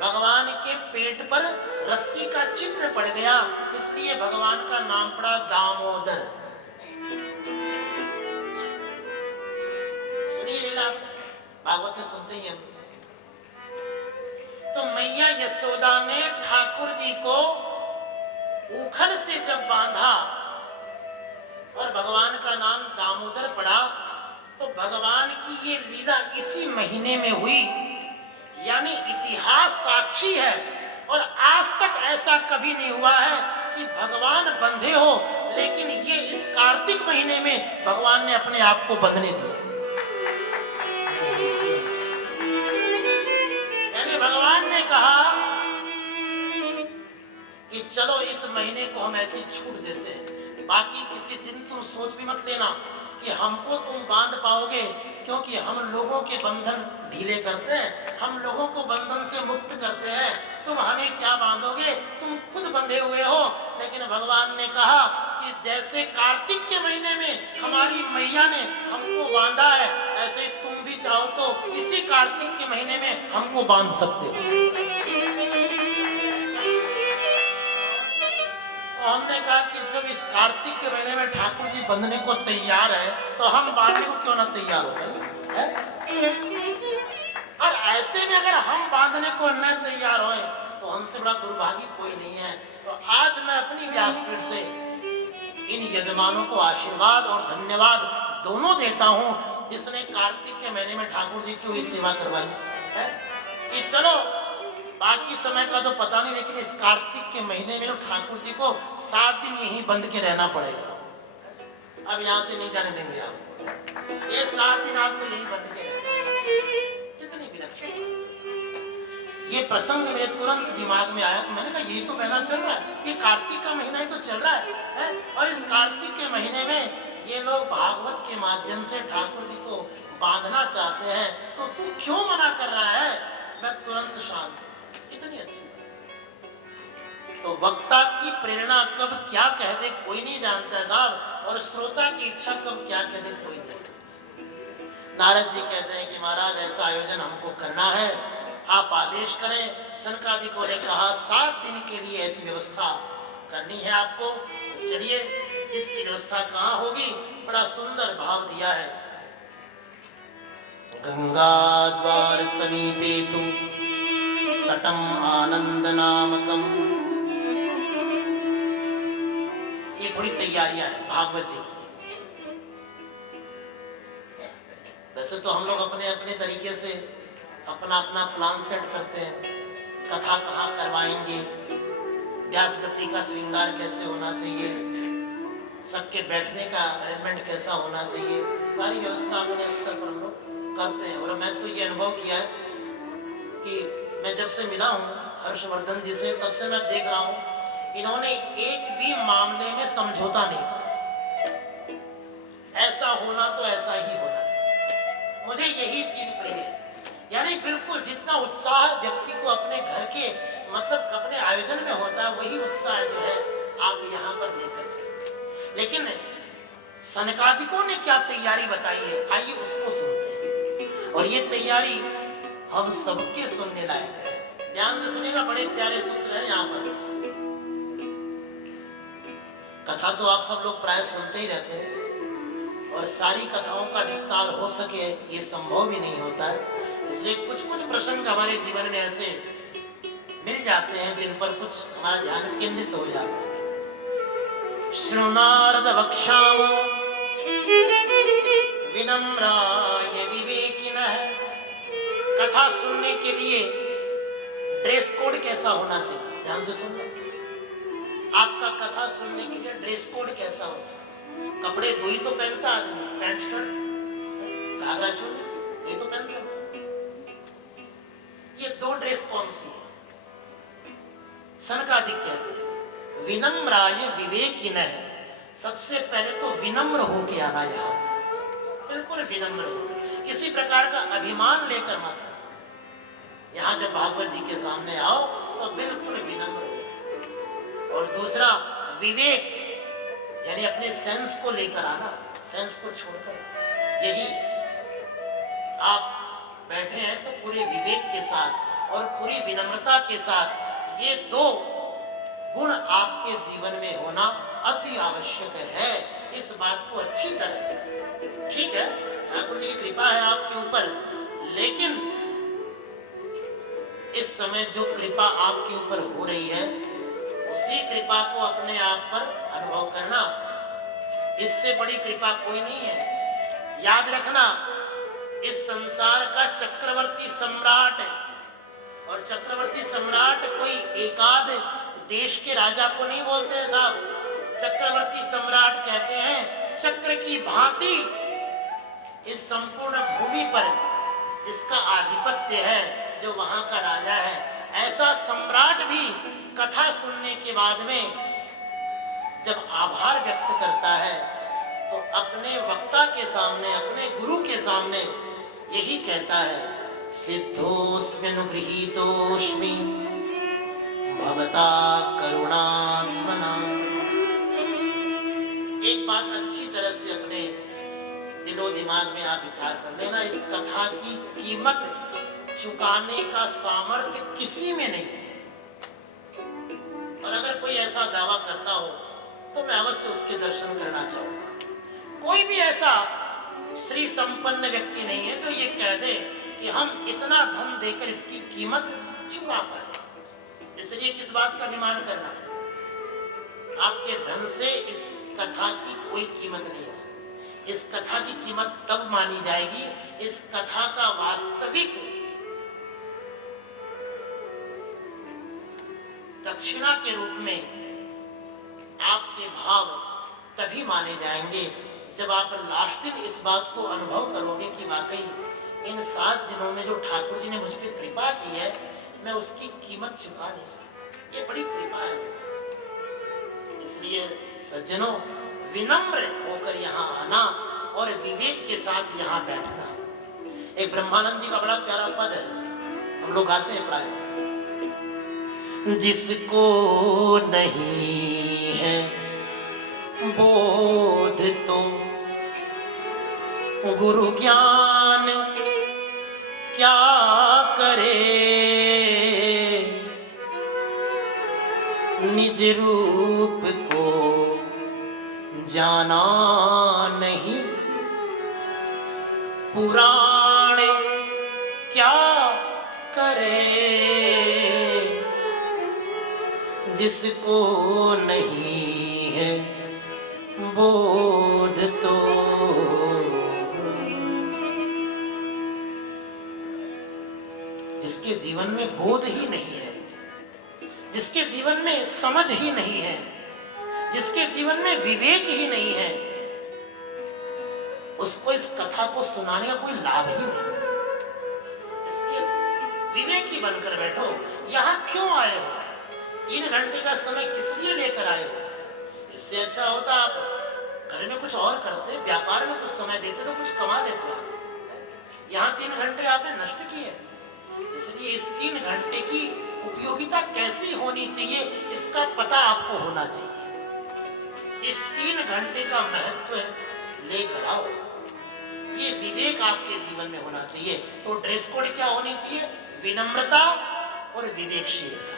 भगवान के पेट पर रस्सी का चिन्ह पड़ गया, इसलिए भगवान का नाम पड़ा दामोदर। सुनिए लीला, भागवत में सुनते ही हम। तो मैया यशोदा ने ठाकुर जी को ऊखल से जब बांधा और भगवान का नाम दामोदर पड़ा, तो भगवान की ये लीला इसी महीने में हुई। यानी इतिहास साक्षी है, और आज तक ऐसा कभी नहीं हुआ है कि भगवान बंधे हो, लेकिन ये इस कार्तिक महीने में भगवान ने अपने आप को बंधने दिया। यानी भगवान ने कहा कि चलो इस महीने को हम ऐसी छूट देते हैं, बाकी किसी दिन तुम सोच भी मत लेना कि हमको तुम बांध पाओगे, क्योंकि हम लोगों के बंधन ढीले करते हैं, हम लोगों को बंधन से मुक्त करते हैं। तुम हमें क्या बांधोगे, तुम खुद बंधे हुए हो। लेकिन भगवान ने कहा कि जैसे कार्तिक के महीने में हमारी मैया ने हमको बांधा है, ऐसे तुम भी चाहो तो इसी कार्तिक के महीने में हमको बांध सकते हो। हमने कहा कि जब इस कार्तिक के महीने में ठाकुर जी बंधने को तैयार है, तो हम बांधने को क्यों ना तैयार हो गए? और ऐसे में अगर हम बांधने को न तैयार होए, तो हमसे बड़ा दुर्भागी कोई नहीं है। तो आज मैं अपनी व्यासपीठ से इन यजमानों को आशीर्वाद और धन्यवाद दोनों देता हूं, जिसने कार्तिक के महीने में ठाकुर जी की हुई सेवा करवाई है। कि चलो बाकी समय का तो पता नहीं, लेकिन इस कार्तिक के महीने में ठाकुर जी को 7 दिन यहीं बंद के रहना पड़ेगा। अब यहाँ से नहीं जाने देंगे आप, ये 7 दिन आपको यहीं बंद के रहना। कितनी विलक्षण ये प्रसंग मेरे तुरंत दिमाग में आया, तो मैंने कहा यही तो महीना चल रहा है, ये कार्तिक का महीना ही तो चल रहा है? और इस कार्तिक के महीने में ये लोग भागवत के माध्यम से ठाकुर जी को बांधना चाहते हैं, तो तू क्यों मना कर रहा है? मैं तुरंत शांत। इतनी अच्छी बात। तो वक्ता की प्रेरणा कब क्या कह दे कोई नहीं जानता है साहब, और श्रोता की इच्छा कब क्या कह दे कोई नहीं जानता। नारद जी कहते हैं कि महाराज ऐसा आयोजन हमको करना है, आप आदेश करें। सनकादिकों ने कहा 7 दिन के लिए ऐसी व्यवस्था करनी है आपको, तो चलिए इसकी व्यवस्था कहाँ होगी? बड़ा सुंदर भाव दिया है। गंगा द्वार समीपे तु तटम आनंद नामकम। ये थोड़ी तैयारियां हैं भागवत जी की। वैसे तो हम लोग अपने अपने तरीके से अपना अपना प्लान सेट करते हैं, कथा कहाँ करवाएंगे, व्यास गति का श्रृंगार कैसे होना चाहिए, सबके बैठने का अरेंजमेंट कैसा होना चाहिए, सारी व्यवस्था अपने स्तर पर हम लोग करते हैं। और मैं तो ये अनुभव किया है कि मैं जब से मिला हूँ हर्षवर्धन जी से, तब से मैं देख रहा हूँ इन्होंने एक भी मामले में समझौता नहीं, ऐसा होना तो ऐसा ही होना है। मुझे यही चीज प्रिय है। यानी बिल्कुल जितना उत्साह व्यक्ति को अपने घर के मतलब अपने आयोजन में होता है, वही उत्साह जो है आप यहाँ पर लेकर चलते। लेकिन सनकादिकों ने क्या तैयारी बताई है, आइए उसको सुनते हैं। और ये तैयारी हम सबके सुनने लायक है। ध्यान से सुनेगा, बड़े प्यारे सूत्र है यहाँ पर। कथा तो आप सब लोग प्राय सुनते ही रहते हैं, और सारी कथाओं का विस्तार हो सके ये संभव भी नहीं होता है। इसलिए कुछ कुछ प्रसंग हमारे जीवन में ऐसे मिल जाते हैं जिन पर कुछ हमारा ध्यान केंद्रित हो जाता है। श्रृणारद वक्षामो विनम्राय विवेकिनः कथा सुनने के लिए ड्रेस कोड कैसा होना चाहिए? ध्यान से सुनना। आपका कथा सुनने के लिए ड्रेस कोड कैसा हो? कपड़े दो ही तो पहनता आदमी, पैंट शर्ट, घाघरा चोली, ये तो पहनता। ये दो ड्रेस कौन सी है? सनकादिक कहते हैं विनम्राय विवेकिनः, सबसे पहले तो विनम्र होके आना, यहाँ पर बिल्कुल विनम्र होकर, किसी प्रकार का अभिमान लेकर मत आना। यहाँ जब भागवत जी के सामने आओ तो बिल्कुल विनम्र हो। और दूसरा विवेक, यानी अपने सेंस को लेकर आना, सेंस को छोड़कर। यही आप बैठे हैं तो पूरे विवेक के साथ और पूरी विनम्रता के साथ ये दो गुण आपके जीवन में होना अति आवश्यक है। इस बात को अच्छी तरह, ठीक है, ठाकुर जी की कृपा है आपके ऊपर, लेकिन इस समय जो कृपा आपके ऊपर हो रही है उसी कृपा को अपने आप पर अनुभव करना। इससे बड़ी कृपा कोई नहीं है। याद रखना, इस संसार का चक्रवर्ती सम्राट है, और चक्रवर्ती सम्राट कोई एकाध देश के राजा को नहीं बोलते हैं साहब। चक्रवर्ती सम्राट कहते हैं चक्र की भांति इस संपूर्ण भूमि पर जिसका आधिपत्य है, जो वहां का राजा है, ऐसा सम्राट भी कथा सुनने के बाद में जब आभार व्यक्त करता है तो अपने वक्ता के सामने, अपने गुरु के सामने यही कहता है, सिद्धोस्म्यनुगृहीतोऽस्मि भवता करुणात्मना। एक बात अच्छी तरह से अपने दिलो दिमाग में आप विचार कर लेना, इस कथा की कीमत चुकाने का सामर्थ्य किसी में नहीं है। और अगर कोई ऐसा दावा करता हो तो मैं अवश्य उसके दर्शन करना चाहूंगा। कोई भी ऐसा श्री संपन्न व्यक्ति नहीं है जो ये कह दे कि हम इतना धन देकर इसकी कीमत चुका पाए। इसलिए किस बात का अभिमान करना है? आपके धन से इस कथा की कोई कीमत नहीं हो सकती। इस कथा की कीमत तब मानी जाएगी, इस कथा का वास्तविक दक्षिणा के रूप में आपके भाव तभी माने जाएंगे जब आप लास्ट दिन इस बात को अनुभव करोगे कि वाकई इन 7 दिनों में जो ठाकुर जी ने मुझ पर कृपा की है, मैं उसकी कीमत चुका नहीं सकता। ये बड़ी कृपा है। इसलिए सज्जनों, विनम्र होकर यहाँ आना और विवेक के साथ यहाँ बैठना। एक ब्रह्मानंद जी का बड़ा प्यारा पद है, हम लोग गाते हैं प्राय, जिसको नहीं है बोध तो गुरु ज्ञान क्या करे, निज रूप को जाना नहीं, पुराण क्या करे, जिसको नहीं है बोध तो। जिसके जीवन में बोध ही नहीं है, जिसके जीवन में समझ ही नहीं है, जिसके जीवन में विवेक ही नहीं है, उसको इस कथा को सुनाने का कोई लाभ ही नहीं है। इसके विवेकी बनकर बैठो। यहां क्यों आए हो? 3 घंटे का समय किस लिए लेकर आए हो? इससे अच्छा होता आप घर में कुछ और करते, व्यापार में कुछ समय देते तो कुछ कमा लेते आप। यहाँ 3 घंटे आपने नष्ट किए। इसलिए इस 3 घंटे की उपयोगिता कैसी होनी चाहिए, इसका पता आपको होना चाहिए। इस 3 घंटे का महत्व लेकर आओ। ये विवेक आपके जीवन में होना चाहिए। तो ड्रेस कोड क्या होनी चाहिए? विनम्रता और विवेकशीलता।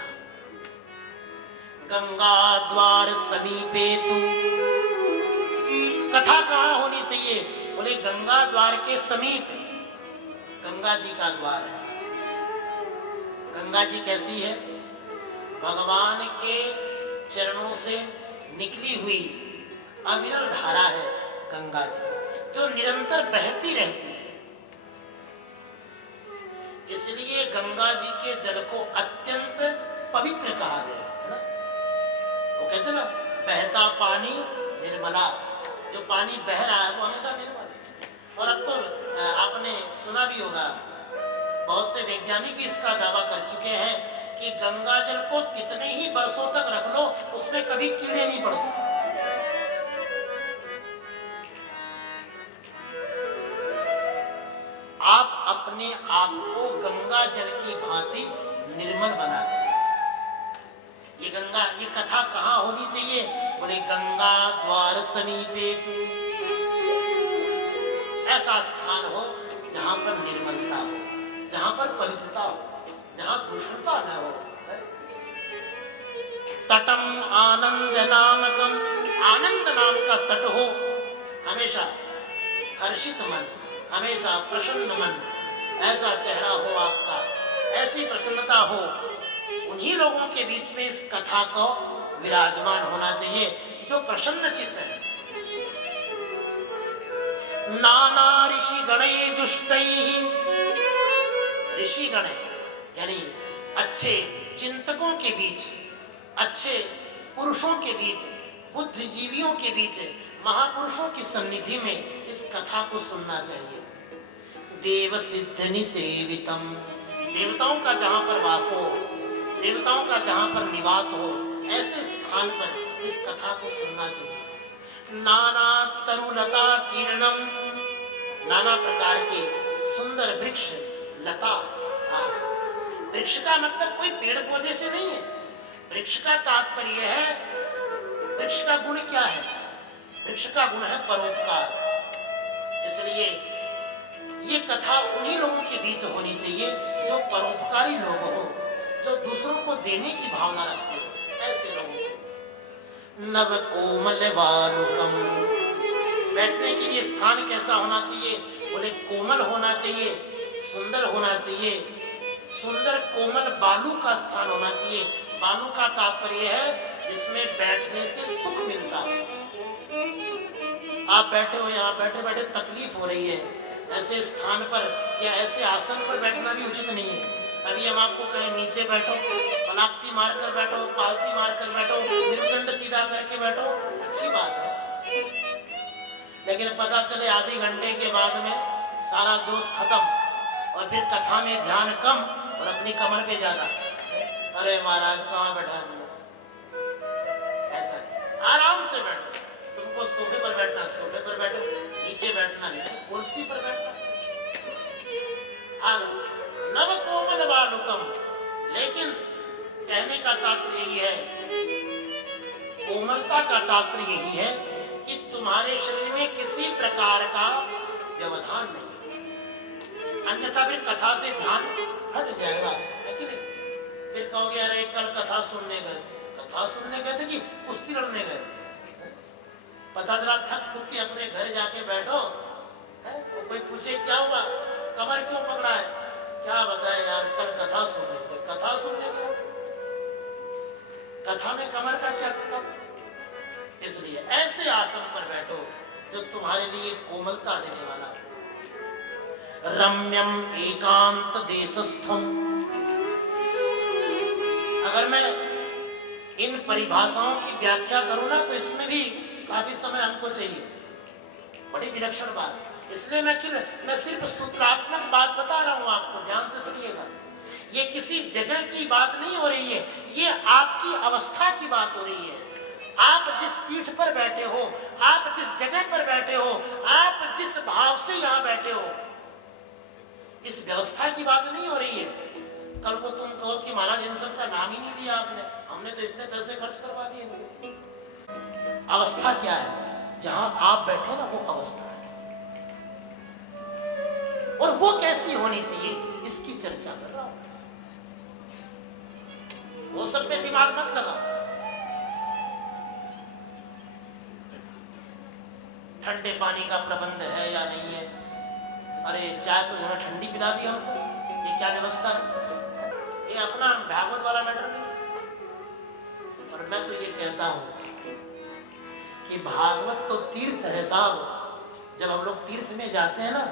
गंगा द्वार समीपे तू, कथा कहाँ होनी चाहिए? बोले गंगा द्वार के समीप। गंगा जी का द्वार है। गंगा जी कैसी है? भगवान के चरणों से निकली हुई अविरल धारा है गंगा जी, जो निरंतर बहती रहती है। इसलिए गंगा जी के जल को अत्यंत पवित्र कहा गया है ना। वो कहते ना, बहता पानी निर्मला, जो पानी बह रहा है वो हमेशा निर्मल है। और अब तो आपने सुना भी होगा, बहुत से वैज्ञानिक भी इसका दावा कर चुके हैं कि गंगा जल को कितने ही वर्षों तक रख लो उसमें कभी कीड़े नहीं पड़ते। आप अपने आप को गंगा जल की भांति निर्मल बना दें। ये गंगा, ये कथा कहाँ होनी चाहिए? बोले गंगा द्वार समीपे, ऐसा स्थान हो जहां पर निर्मलता हो, जहां पर पवित्रता हो, जहां दूषणता न हो। तटम आनंद नामकम, आनंद नाम का तट हो, हमेशा हर्षित मन, हमेशा प्रसन्न मन, ऐसा चेहरा हो आपका, ऐसी प्रसन्नता हो। उन्हीं लोगों के बीच में इस कथा को विराजमान होना चाहिए जो प्रसन्न चित्त है। नाना ऋषि गणै जुष्टैः, ऋषि गण यानी अच्छे चिंतकों के बीच, अच्छे पुरुषों के बीच, बुद्धिजीवियों के बीच, महापुरुषों की सन्निधि में इस कथा को सुनना चाहिए। देव सिद्ध निसेवितम, देवताओं का जहां पर वास हो, देवताओं का जहां पर निवास हो, ऐसे स्थान पर इस कथा को सुनना चाहिए। नाना तरुलता किरणम, नाना प्रकार के सुंदर वृक्ष लता। वृक्ष का मतलब कोई पेड़ पौधे से नहीं है। वृक्ष का तात्पर्य है, वृक्ष का गुण क्या है? वृक्ष का गुण है परोपकार। इसलिए ये कथा उन्हीं लोगों के बीच होनी चाहिए जो परोपकारी लोग हो, जो दूसरों को देने की भावना रखते हो, ऐसे लोगों को। नव कोमल बालुकम, बैठने के लिए स्थान कैसा होना चाहिए? बोले कोमल होना चाहिए, सुंदर होना चाहिए, सुंदर कोमल बालू का स्थान होना चाहिए। बालू का तात्पर्य है जिसमें बैठने से सुख मिलता हो। आप बैठे हो, यहाँ बैठे बैठे तकलीफ हो रही है, ऐसे स्थान पर या ऐसे आसन पर बैठना भी उचित नहीं है। अभी हम आपको कहें नीचे बैठो, पलाक्ति मारकर बैठो, पालती मारकर बैठो, मेरुदंड सीधा करके बैठो, अच्छी बात है। लेकिन पता चले आधे घंटे के बाद में सारा जोश खत्म और फिर कथा में ध्यान कम और अपनी कमर पे ज्यादा। अरे महाराज कहाँ बैठा दिया? ऐसा आराम से बैठो। तुमको सोफे पर बैठना सोफे पर बैठो, नीचे बैठना नीचे, कुर्सी पर बैठना। नव कोमल बालुकम, लेकिन कहने का तात्पर्य यही है, कोमलता का तात्पर्य यही है कि तुम्हारे शरीर में किसी प्रकार का व्यवधान नहीं, अन्यथा फिर कथा से ध्यान हट जाएगा, है कि नहीं? फिर कहोगे अरे कल कथा सुनने गए थे। कथा सुनने गए थे कि कुश्ती लड़ने गए थे? पता चला थक थक के अपने घर जाके बैठो है? तो कोई पूछे क्या हुआ, कमर क्यों पकड़ा है? क्या बताए यार, कल कथा सुनने गए। कथा सुनने गए, कथा में कमर का क्या था? इसलिए ऐसे आसन पर बैठो जो तुम्हारे लिए कोमलता देने वाला। रम्यम एकांत देशस्थम, अगर मैं इन परिभाषाओं की व्याख्या करूं ना तो इसमें भी काफी समय हमको चाहिए, बड़ी विलक्षण बात। इसलिए मैं सिर्फ सूत्रात्मक बात बता रहा हूं आपको, ध्यान से सुनिएगा। ये किसी जगह की बात नहीं हो रही है, ये आपकी अवस्था की बात हो रही है। आप जिस पीठ पर बैठे हो, आप जिस जगह पर बैठे हो, आप जिस भाव से यहाँ बैठे हो, इस व्यवस्था की बात नहीं हो रही है। कल को तुम कहो कि महाराज इन सब का नाम ही नहीं लिया आपने, हमने तो इतने पैसे खर्च करवा दिए इनके। अवस्था क्या है? जहां आप बैठे ना वो अवस्था है, और वो कैसी होनी चाहिए इसकी चर्चा कर रहा हूं। वो सब पे दिमाग मत लगाओ। ठंडे पानी का प्रबंध है या नहीं है? अरे चाय तो जरा ठंडी पिला दी हमको, ये क्या व्यवस्था है? ये अपना भागवत वाला मैटर नहीं। और मैं तो ये कहता हूं कि भागवत तो तीर्थ है साहब। जब हम लोग तीर्थ में जाते हैं ना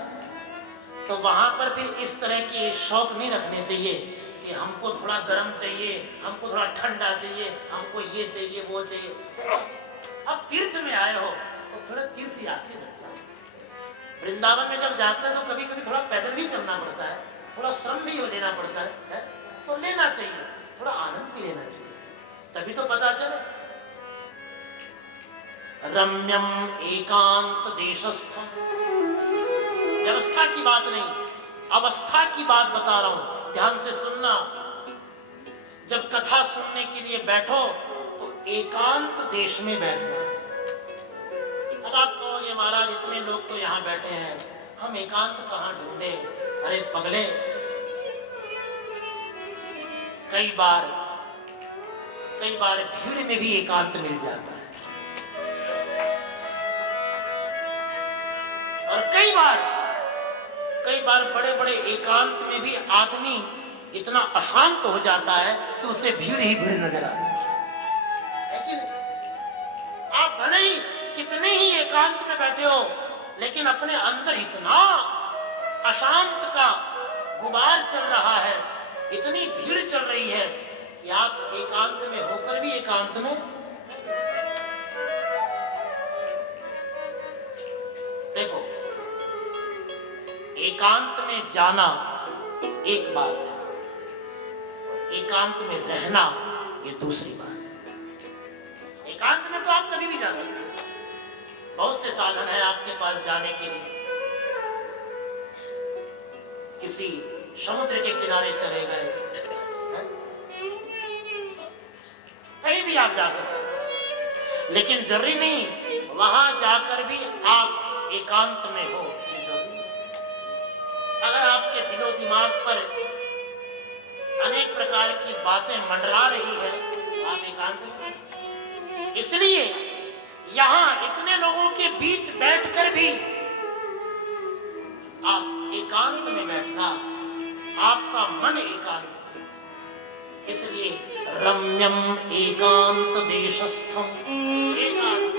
तो वहां पर भी इस तरह के शौक नहीं रखने चाहिए कि हमको थोड़ा गर्म चाहिए, हमको थोड़ा ठंडा चाहिए, हमको ये चाहिए वो चाहिए। अब तीर्थ में आए हो तो थोड़ा तीर्थ यात्री बन जाओ। वृंदावन में जब जाते हैं तो कभी कभी थोड़ा पैदल भी चलना पड़ता है, थोड़ा श्रम भी लेना पड़ता है? तो लेना चाहिए, थोड़ा आनंद भी लेना चाहिए, तभी तो पता चले। रम्यम एकांत देशस्थम, व्यवस्था की बात नहीं, अवस्था की बात बता रहा हूं, ध्यान से सुनना। जब कथा सुनने के लिए बैठो तो एकांत देश में बैठना। अब आप कहोगे महाराज इतने लोग तो यहां बैठे हैं, हम एकांत कहां ढूंढे? अरे पगले, कई बार भीड़ में भी एकांत मिल जाता है, और कई बार बड़े एकांत में भी आदमी इतना अशांत हो जाता है कि उसे भीड़ ही भीड़ नजर आती है कि नहीं? आप भले ही कितने ही एकांत में बैठे हो, लेकिन अपने अंदर इतना अशांत का गुबार चल रहा है, इतनी भीड़ चल रही है कि आप एकांत में होकर भी एकांत में नहीं रह सकते। देखो, एकांत में जाना एक बात है और एकांत में रहना ये दूसरी बात है। एकांत में तो आप कभी भी जा सकते हैं, बहुत से साधन है आपके पास जाने के लिए। किसी समुद्र के किनारे चले गए, कहीं भी आप जा सकते हैं, लेकिन जरूरी नहीं वहां जाकर भी आप एकांत में हो, ये जरूरी नहीं। अगर आपके दिलो दिमाग पर अनेक प्रकार की बातें मंडरा रही है, आप एकांत में। इसलिए यहां इतने लोगों के बीच बैठकर भी आप एकांत में बैठना, आपका मन एकांत। इसलिए रम्यम एकांत देशस्थम, एकांत।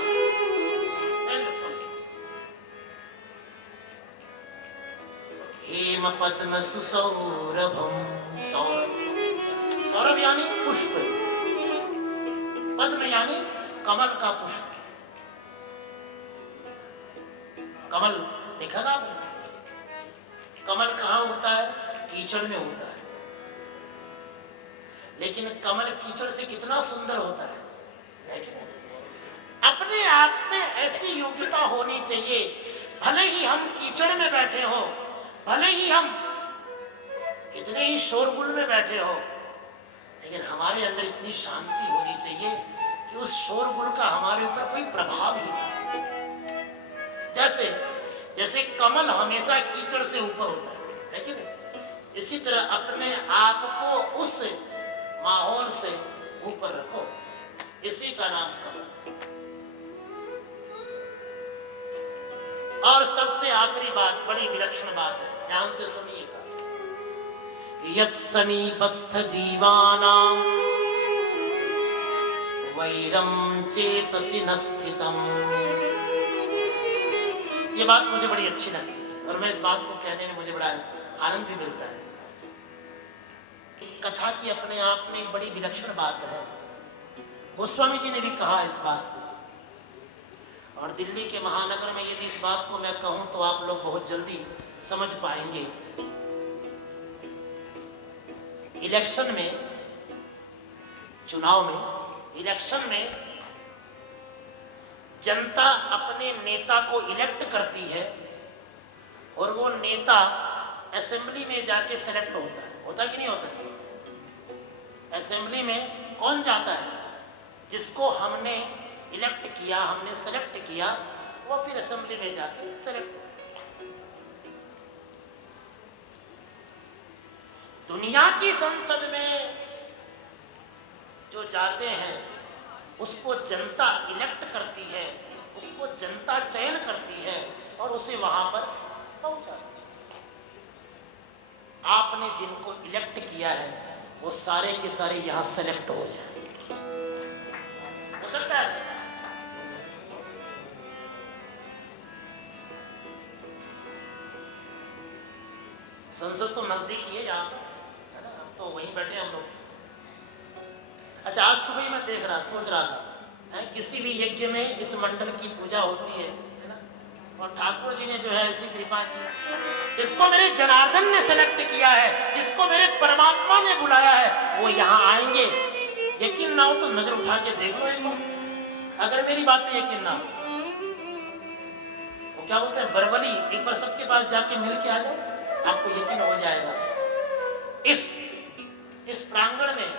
हेम पद्म सुसौरभम, सौरभ, सौरभ यानी पुष्प, पद्म यानी कमल का पुष्प। कमल देखा ना आपने? कमल कहां होता है? कीचड़ में होता है, लेकिन कमल कीचड़ से कितना सुंदर होता है कि नहीं? अपने आप में ऐसी योग्यता होनी चाहिए, भले ही हम कीचड़ में बैठे हो, भले ही हम कितने ही शोरगुल में बैठे हो, लेकिन हमारे अंदर इतनी शांति होनी चाहिए कि उस शोरगुल का हमारे ऊपर कोई प्रभाव ही नहीं। जैसे कमल हमेशा कीचड़ से ऊपर होता है कि नहीं? इसी तरह अपने आप को उस माहौल से ऊपर रखो, इसी का नाम कमल। और सबसे आखिरी बात, बड़ी विलक्षण बात है, ध्यान से सुनिएगा। यत् समीपस्थ जीवानां वैरम चेतसि न स्थितम्। ये बात मुझे बड़ी अच्छी लगती है और मैं इस बात को कहने में मुझे बड़ा आनंद भी मिलता है। कथा की अपने आप में एक बड़ी विलक्षण बात है। गोस्वामी जी ने भी कहा इस बात को, और दिल्ली के महानगर में यदि इस बात को मैं कहूं तो आप लोग बहुत जल्दी समझ पाएंगे। इलेक्शन में, चुनाव में, इलेक्शन में जनता अपने नेता को इलेक्ट करती है और वो नेता असेंबली में जाके सेलेक्ट होता है कि नहीं होता? असेंबली में कौन जाता है? जिसको हमने इलेक्ट किया, हमने सेलेक्ट किया, वो फिर असेंबली में जाके सेलेक्ट होता है। दुनिया की संसद में जो जाते हैं उसको जनता इलेक्ट करती है, उसको जनता चयन करती है और उसे वहां पर पहुंचाती है। आपने जिनको इलेक्ट किया है वो सारे के सारे यहां सेलेक्ट हो जाए, हो सकता है? संसद तो नजदीक ही है यहाँ, है ना, तो वहीं बैठे हम लोग। अच्छा, आज सुबह ही मैं देख रहा, सोच रहा था, किसी भी यज्ञ में इस मंडल की पूजा होती है ना, और ठाकुर जी ने जो है ऐसी कृपा की, जिसको मेरे जनार्दन ने सेलेक्ट किया है, जिसको मेरे परमात्मा ने बुलाया है, वो यहाँ आएंगे। यकीन ना हो तो नजर उठा के देख लो एक बार, अगर मेरी बात पे यकीन ना हो, वो क्या बोलते हैं बरवली, एक बार सबके पास जाके मिल के आ जाओ, आपको यकीन हो जाएगा। इस प्रांगण में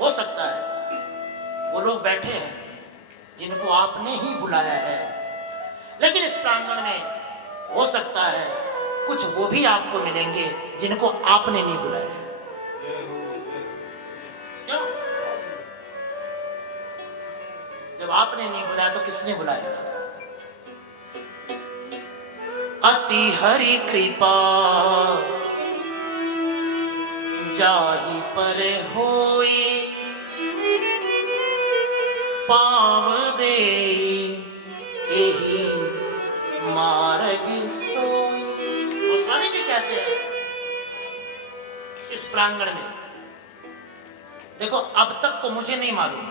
हो सकता है वो लोग बैठे हैं जिनको आपने ही बुलाया है, लेकिन इस प्रांगण में हो सकता है कुछ वो भी आपको मिलेंगे जिनको आपने नहीं बुलाया है। क्यों? जब आपने नहीं बुलाया तो किसने बुलाया? अति हरि कृपा जाहि पर होई, पाव दे एही मार्ग सोई। गोस्वामी जी कहते हैं इस प्रांगण में, देखो अब तक तो मुझे नहीं मालूम,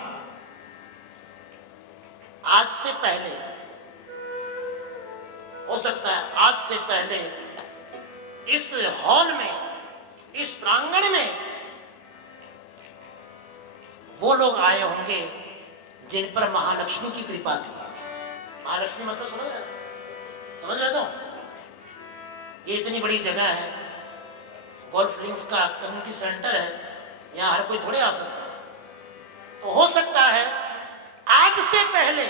आज से पहले हो सकता है, आज से पहले इस हॉल में, इस प्रांगण में वो लोग आए होंगे जिन पर महालक्ष्मी की कृपा थी। महालक्ष्मी मतलब समझ रहे हो? ये इतनी बड़ी जगह है, गोल्फ लिंक्स का कम्युनिटी सेंटर है, यहां हर कोई थोड़े आ सकता है। तो हो सकता है आज से पहले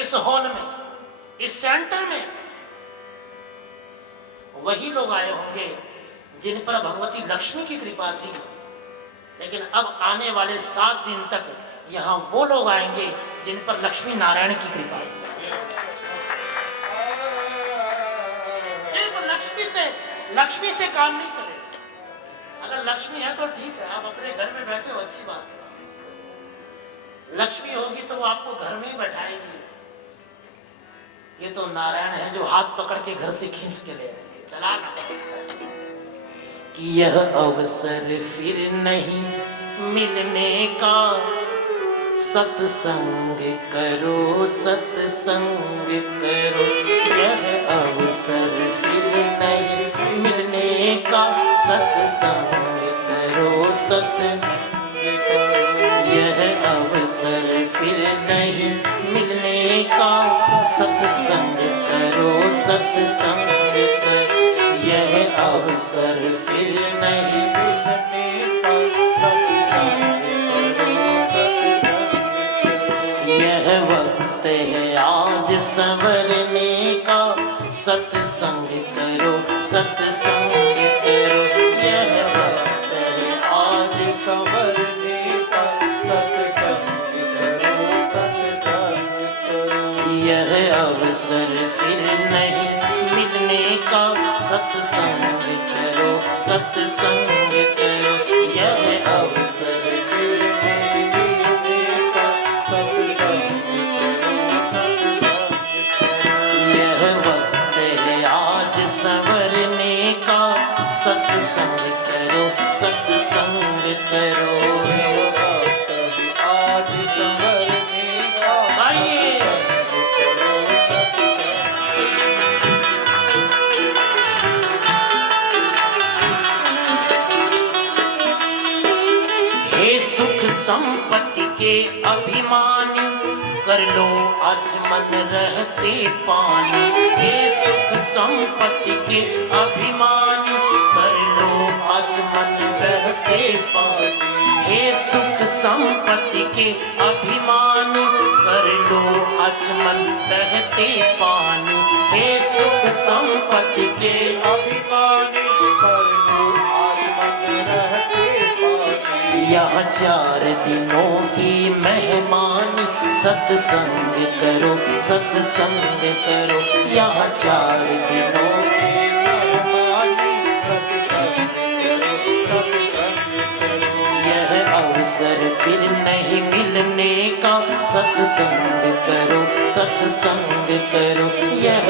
इस हॉल में, इस सेंटर में वही लोग आए होंगे जिन पर भगवती लक्ष्मी की कृपा थी, लेकिन अब आने वाले 7 दिन तक यहां वो लोग आएंगे जिन पर लक्ष्मी नारायण की कृपा है। सिर्फ लक्ष्मी से काम नहीं चलेगा। अगर लक्ष्मी है तो ठीक है, आप अपने घर में बैठे हो, अच्छी बात है। लक्ष्मी होगी तो वो आपको घर में ही बैठाएगी। ये तो नारायण है जो हाथ पकड़ के घर से खींच के ले आएंगे। चला ना कि यह अवसर फिर नहीं मिलने का, सत्संग करो सत्संग करो। यह अवसर फिर नहीं मिलने का, सत्संग करो सत्संग करो। यह अवसर फिर नहीं मिलने का, सत्संग करो सत्संग करो। यह अवसर फिर नहीं मिलने का, सत्संग करो सत्संग करो। यह वक्त है आज संवरने का, सत्संग करो सत्संग करो। यह वक्त है आज संवरने का, सत्संग करो सत्संग करो। यह अवसर फिर नहीं मिलने का, सत्संग करो सत्संग करो। यह अवसर फिर नहीं मिलने का, सत्संग करो सत्संग करो। यह वक्त है आज संवरने का, सत्संग करो सत्संग करो। आज संवरने का, संपत्ति के अभिमानी, कर लो आज मन रहते पानी। हे सुख संपत्ति के अभिमानी, कर लो आज मन रहते पानी। हे सुख संपत्ति के अभिमानी, कर लो आज मन रहते पानी। हे सुख संपत्ति के अभिमानी, कर लो आज मन रहते पानी। यह 4 दिनों की मेहमानी, सत्संग करो सत्संग करो। यह 4 दिनों की मेहमानी, सत्संग करो सत्संग करो। यह अवसर फिर नहीं मिलने का, सत्संग करो सत्संग करो। यह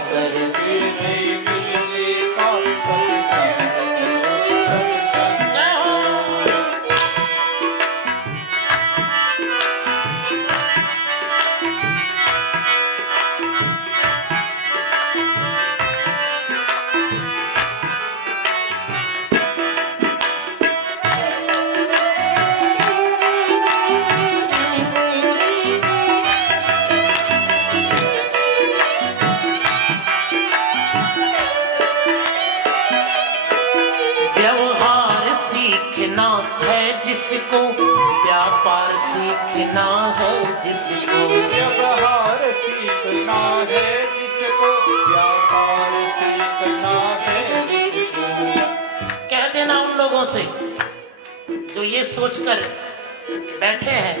अवसर फिर नहीं मिलने का सत्संग करो सत्संग। जय हो। व्यवहार सीखना है जिसको, व्यापार सीखना है जिसको। व्यवहार सीखना है जिसको, व्यापार सीखना है जिसको। कह देना उन लोगों से जो ये सोचकर बैठे हैं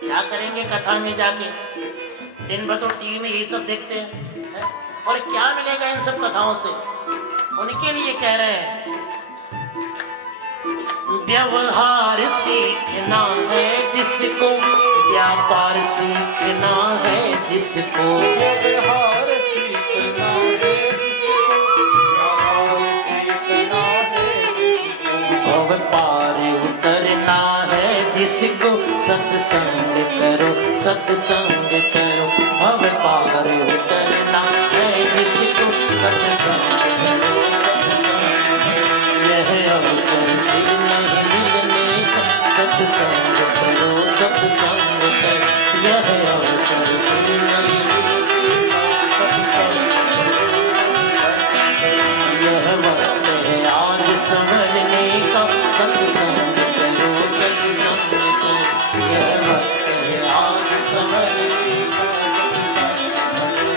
क्या करेंगे कथा में जाके, दिन भर तो टीवी में यही सब देखते हैं और क्या मिलेगा इन सब कथाओं से। उनके लिए कह रहे हैं व्यवहार सीखना है जिसको, व्यापार सीखना है जिसको। व्यवहार सीखना है जिसको, व्यापार सीखना है जिसको। भव पार उतरना है जिसको, सत्संग करो सत्संग करो। भव पार उतरना है जिसको, सत्संग करो सत्संग करो। यह अवसर फिर नहीं मिलने का, सत्संग करो सत्संग करो। यह अवसर फिर नहीं मिलने का, सत्संग करो सत्संग करो। यह वक्त है आज संभलने का, सत्संग करो सत्संग करो। यह वक्त है आज संभलने का, सत्संग करो सत्संग करो।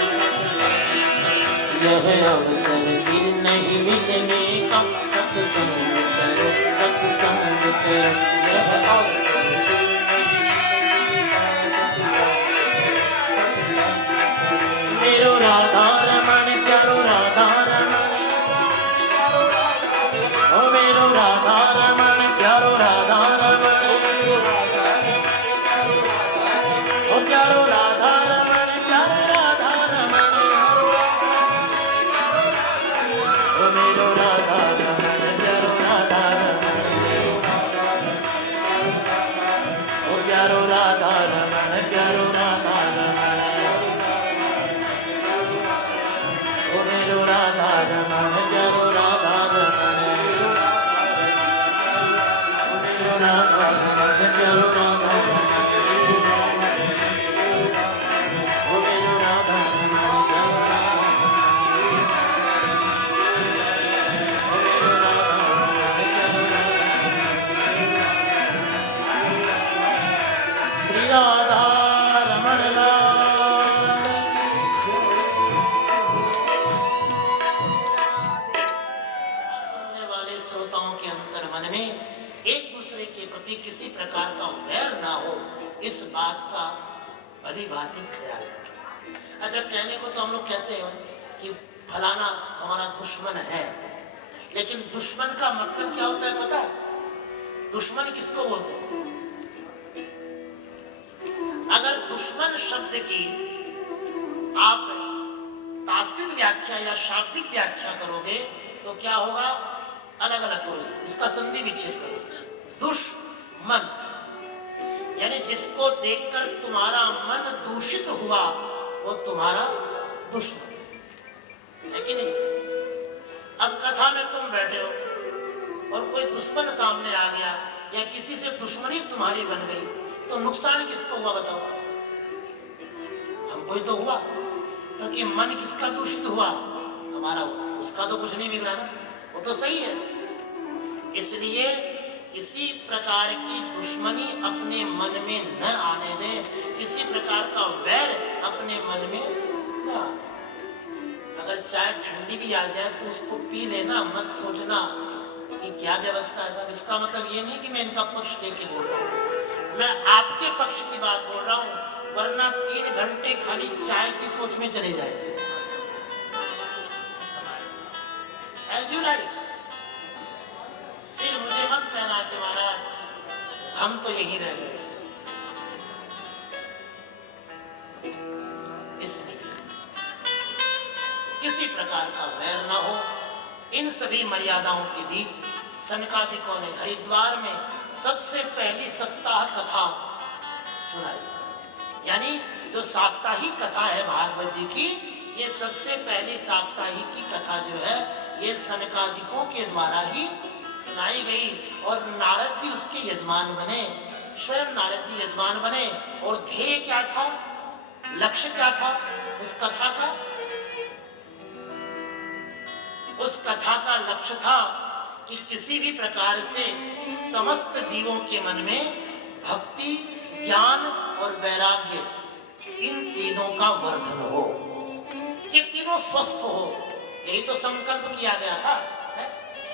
यह अवसर फिर नहीं मिलने का, सत्संग करो सत्संग करो। यह अवसर मेरो राधा रमण प्यारो राधा रमण, ओ मेरो राधा रमण प्यारो राधा रमण, ओ प्यारो राधा रमण प्यारो राधा रमण, ओ मेरो राधा रमण प्यारो राधा रमण, ओ प्यारो राधा रमण प्यारो राधा रमण, ओ मेरो राधा रमण प्यारो राधा रमण, ओ मेरो राधा रमण प्यारो राधा रमण, ओ मेरो राधा रमण प्यारो राधा रमण, ओ मेरो राधा रमण प्यारो राधा। श्री राधा रमण लाल की सुनने वाले श्रोताओं के अंतर मन में एक दूसरे के प्रति किसी प्रकार का वैर ना हो, इस बात का भली भांति ख्याल रखें। अच्छा, कहने को तो हम लोग कहते हैं कि फलाना हमारा दुश्मन है, लेकिन दुश्मन का मतलब क्या होता है पता है? दुश्मन किसको बोलते हैं? अगर दुश्मन शब्द की आप तात्विक व्याख्या या शाब्दिक व्याख्या करोगे तो क्या होगा? अलग अलग करो, इसका संधि विच्छेद करो। दुश्मन यानी जिसको देखकर तुम्हारा मन दूषित हुआ वो तुम्हारा दुश्मन है कि नहीं? अब कथा में तुम बैठे हो और कोई दुश्मन सामने आ गया या किसी से दुश्मनी तुम्हारी बन गई तो नुकसान किसको हुआ बताओ? हमको ही तो हुआ, क्योंकि मन किसका दूषित हुआ? हमारा हुआ। उसका तो कुछ नहीं बिगड़ा ना, वो तो सही है। इसलिए किसी प्रकार की दुश्मनी अपने मन में न आने दे, किसी प्रकार का वैर अपने मन में न आने दे। अगर चाय ठंडी भी आ जाए तो उसको पी लेना, मत सोचना कि क्या व्यवस्था है। साहब, इसका मतलब ये नहीं कि मैं इनका पक्ष लेके बोल रहा हूँ, मैं आपके पक्ष की बात बोल रहा हूँ, वरना 3 घंटे खाली चाय की सोच में चले जाएंगे। As you like। फिर मुझे मत कहना कि महाराज हम तो यहीं रह गए। इसलिए प्रकार का वैर न हो। इन सभी मर्यादाओं के बीच सनकादिकों ने हरिद्वार में सबसे पहली सप्ताह कथा सुनाई। यानी जो साप्ताहिक कथा है भागवत जी की, ये सबसे पहली साप्ताहिक की कथा जो है ये सनकादिकों के द्वारा ही सुनाई गई और नारद जी उसके यजमान बने। स्वयं नारद जी यजमान बने और ध्येय क्या था, लक्ष्य क्या था उस कथा का? उस कथा का लक्ष्य था कि किसी भी प्रकार से समस्त जीवों के मन में भक्ति, ज्ञान और वैराग्य, इन तीनों का वर्धन हो, ये तीनों स्वस्थ हो। यही तो संकल्प किया गया था, है?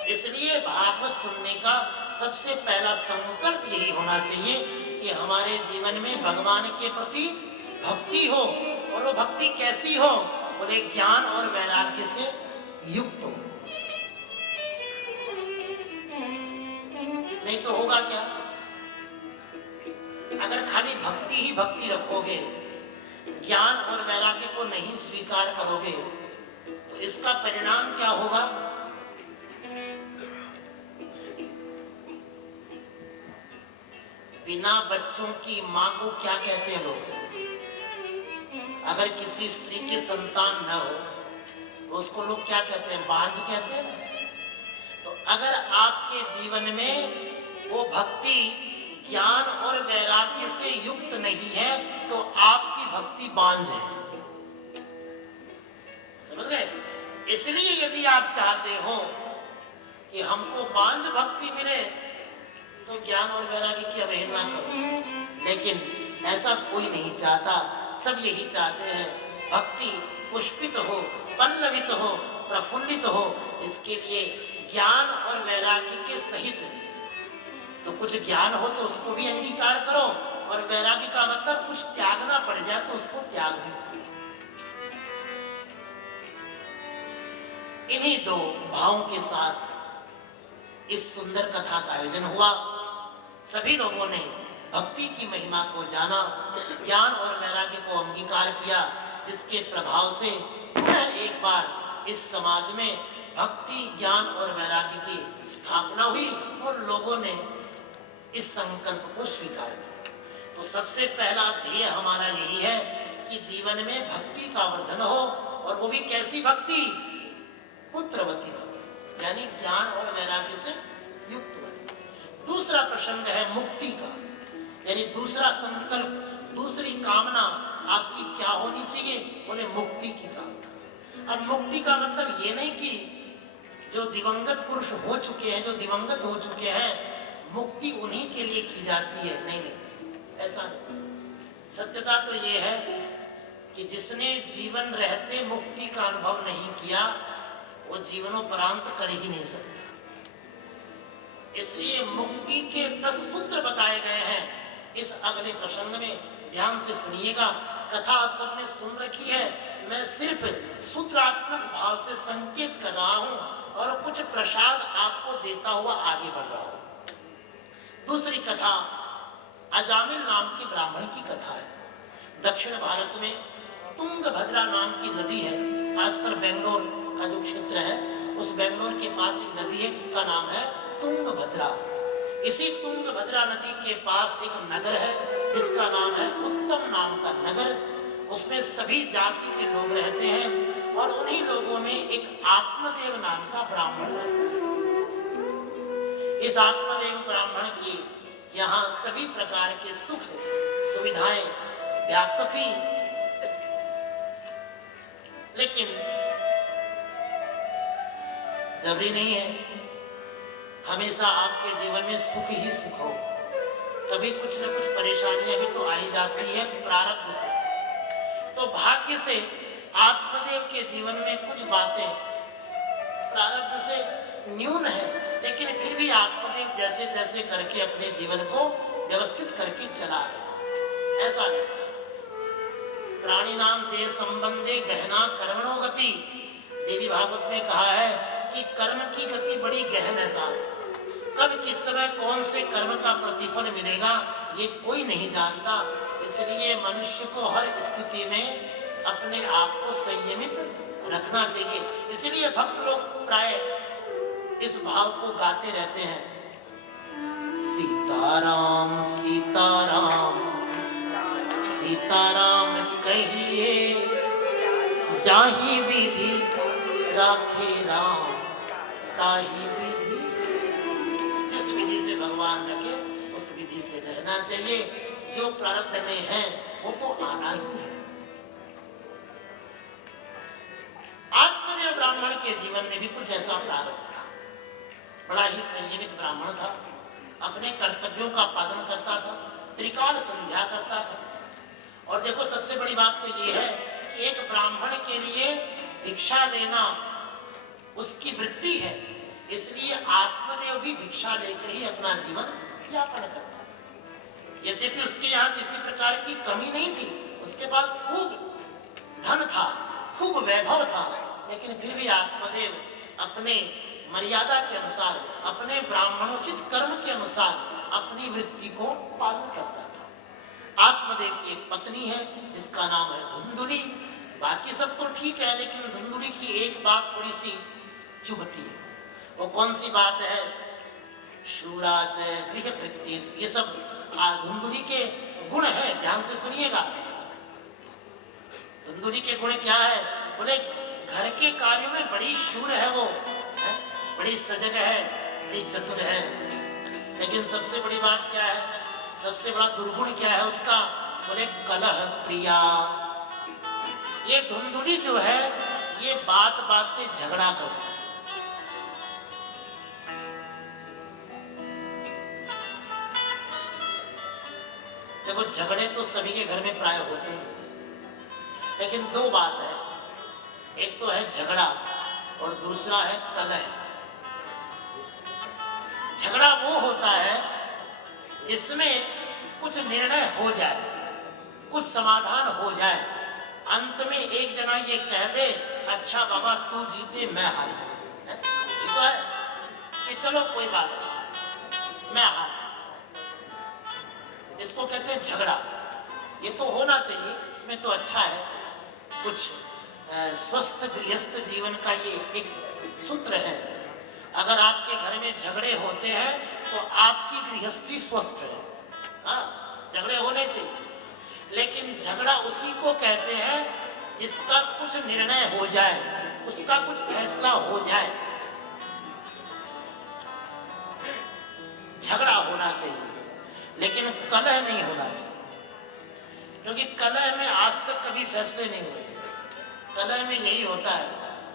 इसलिए भागवत सुनने का सबसे पहला संकल्प यही होना चाहिए कि हमारे जीवन में भगवान के प्रति भक्ति हो। और वो भक्ति कैसी हो? बोले ज्ञान और वैराग्य से युक्त हो। नहीं तो होगा क्या? अगर खाली भक्ति ही भक्ति रखोगे, ज्ञान और वैराग्य को नहीं स्वीकार करोगे, तो इसका परिणाम क्या होगा? बिना बच्चों की मां को क्या कहते हैं लोग? अगर किसी स्त्री की संतान न हो तो उसको लोग क्या कहते हैं? बांझ कहते हैं ना। तो अगर आपके जीवन में वो भक्ति, ज्ञान और वैराग्य से युक्त नहीं है तो आपकी भक्ति बांझ है। समझ गए? इसलिए यदि आप चाहते हो कि हमको बांझ भक्ति मिले तो ज्ञान और वैराग्य की अवहेलना करो। लेकिन ऐसा कोई नहीं चाहता, सब यही चाहते हैं भक्ति पुष्पित हो, पल्लवित हो, प्रफुल्लित हो। इसके लिए ज्ञान और वैराग्य के सहित, तो कुछ ज्ञान हो तो उसको भी अंगीकार करो, और वैराग्य का मतलब कुछ त्यागना पड़ जाए तो उसको त्याग भी करो। इन्हीं दो भावों के साथ इस सुंदर कथा का आयोजन हुआ। सभी लोगों ने भक्ति की महिमा को जाना, ज्ञान और वैराग्य को अंगीकार किया, जिसके प्रभाव से पुनः एक बार इस समाज में भक्ति, ज्ञान और वैराग्य की स्थापना हुई और लोगों ने इस संकल्प को स्वीकार किया। तो सबसे पहला ध्येय हमारा यही है कि जीवन में भक्ति का वर्धन हो, और वो भी कैसी भक्ति? पुत्रवती भक्ति, यानी ज्ञान और वैराग्य से युक्त बने। दूसरा प्रसंग है मुक्ति का, यानी दूसरा संकल्प, दूसरी कामना आपकी क्या होनी चाहिए? बोले मुक्ति की कामना। अब मुक्ति का मतलब ये नहीं कि जो दिवंगत पुरुष हो चुके हैं, जो दिवंगत हो चुके हैं, मुक्ति उन्हीं के लिए की जाती है। नहीं नहीं, ऐसा नहीं। सत्यता तो ये है कि जिसने जीवन रहते मुक्ति का अनुभव नहीं किया, वो जीवनोपरांत कर ही नहीं सकता। इसलिए मुक्ति के 10 सूत्र बताए गए हैं इस अगले प्रसंग में। ध्यान से सुनिएगा। कथा आप सबने सुन रखी है, मैं सिर्फ सूत्रात्मक भाव से संकेत कर रहा हूं और कुछ प्रसाद आपको देता हुआ आगे बढ़ रहा हूं। दूसरी कथा अजामिल नाम के ब्राह्मण की कथा है। दक्षिण भारत में तुंगभद्रा नाम की नदी है। आजकल बेंगलोर का जो क्षेत्र है, उस बेंगलोर के पास एक नदी है जिसका नाम है तुंगभद्रा। इसी तुंगभद्रा नदी के पास एक नगर है जिसका नाम है उत्तम नाम का नगर। उसमें सभी जाति के लोग रहते हैं और उन्हीं लोगों में एक आत्मदेव नाम का ब्राह्मण रहता है। इस आत्मदेव ब्राह्मण की यहाँ सभी प्रकार के सुख सुविधाएं व्याप्त थी, लेकिन जरूरी नहीं है हमेशा आपके जीवन में सुख ही सुख हो। कभी कुछ न कुछ परेशानियां भी तो आई जाती है प्रारब्ध से। तो भाग्य से आत्मदेव के जीवन में कुछ बातें प्रारब्ध से न्यून है, लेकिन फिर भी आत्मदेव जैसे तैसे करके अपने जीवन को व्यवस्थित करके चला गया। ऐसा नहीं। प्राणी नाम देह संबंधे गहना कर्मणो गति। देवी भागवत में कहा है कि कर्म की गति बड़ी गहन है साहब। कब किस समय कौन से कर्म का प्रतिफल मिलेगा ये कोई नहीं जानता। इसलिए मनुष्य को हर स्थिति में अपने आप को संयमित रखना चाहिए। इसलिए भक्त लोग प्राय इस भाव को गाते रहते हैं, सीताराम सीताराम सीताराम कहिए, जाहि विधि राखे राम ताहि विधि। जिस विधि से भगवान रखे उस विधि से रहना चाहिए। जो प्रारब्ध में है वो तो आना ही है। आत्मदेव ब्राह्मण के जीवन में भी कुछ ऐसा प्रारब्ध था। बड़ा ही संयमित ब्राह्मण था, अपने कर्तव्यों का पालन करता था, त्रिकाल संध्या करता था। और देखो सबसे बड़ी बात तो ये है कि एक ब्राह्मण के लिए भिक्षा लेना उसकी वृत्ति है, इसलिए आत्मदेव भी भिक्षा लेकर ही अपना जीवन यापन करता था। यद्यपि उसके यहाँ किसी प्रकार की कमी नहीं थी, उसके पास खूब धन था, खूब वैभव था, लेकिन फिर भी आत्मदेव अपने मर्यादा के अनुसार, अपने ब्राह्मणोचित कर्म के अनुसार अपनी वृत्ति को पालन करता था। आत्मदेव की एक पत्नी है जिसका नाम है धुंधुली। बाकी सब तो ठीक है, लेकिन धुंधुली की एक बात थोड़ी सी चुभती है। वो कौन सी बात है? शूराच गृह कृत्य, ये सब धुंधुली के गुण है। ध्यान से सुनिएगा, धुंधुली के गुण क्या है? बोले घर के कार्यों में बड़ी शूर है वो, है? बड़ी सजग है, बड़ी चतुर है। लेकिन सबसे बड़ी बात क्या है? सबसे बड़ा दुर्गुण क्या है उसका? बोले कलह प्रिया। ये धुंधुली जो है ये बात बात पे झगड़ा करता है। देखो झगड़े तो सभी के घर में प्राय होते हैं, लेकिन दो बात है, एक तो है झगड़ा और दूसरा है कलह। झगड़ा वो होता है जिसमें कुछ निर्णय हो जाए, कुछ समाधान हो जाए, अंत में एक जना ये कह दे, अच्छा बाबा तू जीते मैं हारी। ये तो है कि चलो कोई बात नहीं, मैं हार। इसको कहते हैं झगड़ा। ये तो होना चाहिए, इसमें तो अच्छा है। कुछ स्वस्थ गृहस्थ जीवन का ये एक सूत्र है। अगर आपके घर में झगड़े होते हैं तो आपकी गृहस्थी स्वस्थ है। हाँ, झगड़े होने चाहिए, लेकिन झगड़ा उसी को कहते हैं जिसका कुछ निर्णय हो जाए, उसका कुछ फैसला हो जाए। झगड़ा होना चाहिए, लेकिन कलह नहीं होना चाहिए, क्योंकि कलह में आज तक कभी फैसले नहीं हुए। कलह में यही होता है,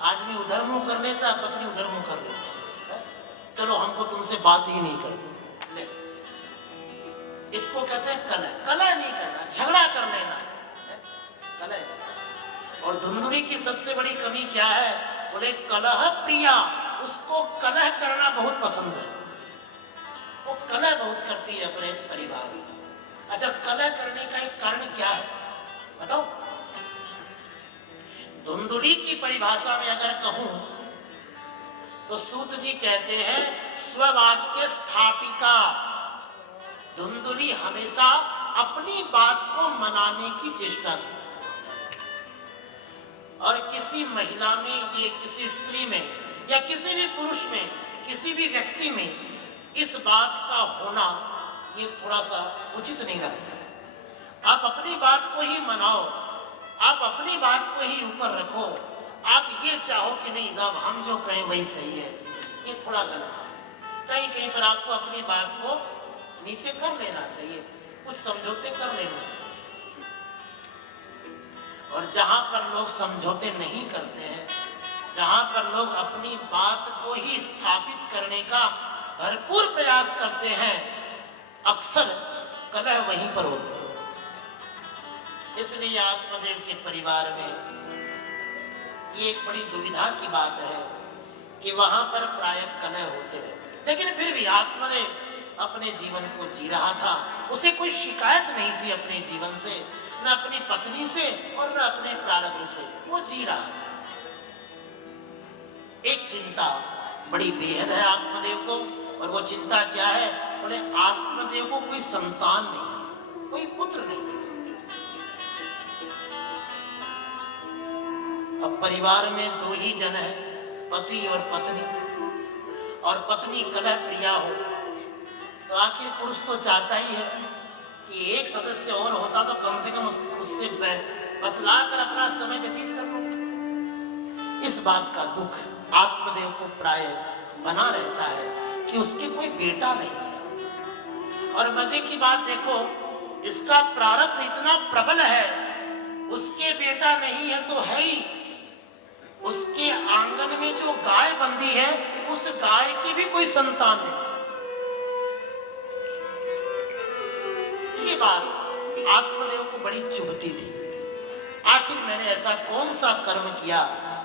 आदमी उधर मुंह कर लेता है, पत्नी उधर मुंह कर लेता है। चलो हमको तुमसे बात ही नहीं करनी, ले। इसको कहते हैं कलह। कलह नहीं करना, झगड़ा कर लेना, कलह नहीं। और धुंधुली की सबसे बड़ी कमी क्या है? बोले कलह प्रिया। उसको कलह करना बहुत पसंद है, वो कलह बहुत करती है अपने परिवार में। अच्छा, कलह करने का एक कारण क्या है बताओ? धुंधुली की परिभाषा में अगर कहूं तो सूत जी कहते हैं स्ववाक्य स्थापिका। धुंधुली हमेशा अपनी बात को मनाने की चेष्टा करती है। और किसी महिला में, ये किसी स्त्री में या किसी भी पुरुष में, किसी भी व्यक्ति में इस बात का होना ये थोड़ा सा उचित नहीं लगता है। आप अपनी बात को ही मनाओ, आप अपनी बात को ही ऊपर रखो। आप ये चाहो कि नहीं साहब हम जो कहें वही सही है, ये थोड़ा गलत है। कहीं कहीं पर आपको अपनी बात को नीचे कर लेना चाहिए, कुछ समझौते कर लेना चाहिए। और जहां पर लोग समझौते नहीं करते हैं, जहां पर लोग अपनी बात को ही स्थापित करने का भरपूर प्रयास करते हैं, अक्सर कलह वहीं पर होते हैं। इसलिए आत्मदेव के परिवार में ये एक बड़ी दुविधा की बात है कि वहां पर प्राय कलह होते रहते हैं। लेकिन फिर भी आत्मदेव अपने जीवन को जी रहा था। उसे कोई शिकायत नहीं थी अपने जीवन से, न अपनी पत्नी से और न अपने प्रारब्ध से। वो जी रहा था। एक चिंता बड़ी बेहद है आत्मदेव को, और वो चिंता क्या है? बोले आत्मदेव को कोई संतान नहीं है, कोई पुत्र नहीं है। अब परिवार में दो ही जन है, पति और पत्नी, और पत्नी कलह प्रिया हो, तो आखिर पुरुष तो चाहता ही है कि एक सदस्य और होता तो कम से कम उससे बतला कर अपना समय व्यतीत कर लो। इस बात का दुख आत्मदेव को प्राय बना रहता है कि उसके कोई बेटा नहीं है। और मजे की बात देखो, इसका प्रारब्ध इतना प्रबल है, उसके बेटा नहीं है तो है ही, उसके आंगन में जो गाय बंधी है उस गाय की भी कोई संतान नहीं। ये बात आत्मदेव को बड़ी चुभती थी। आखिर मैंने ऐसा कौन सा कर्म किया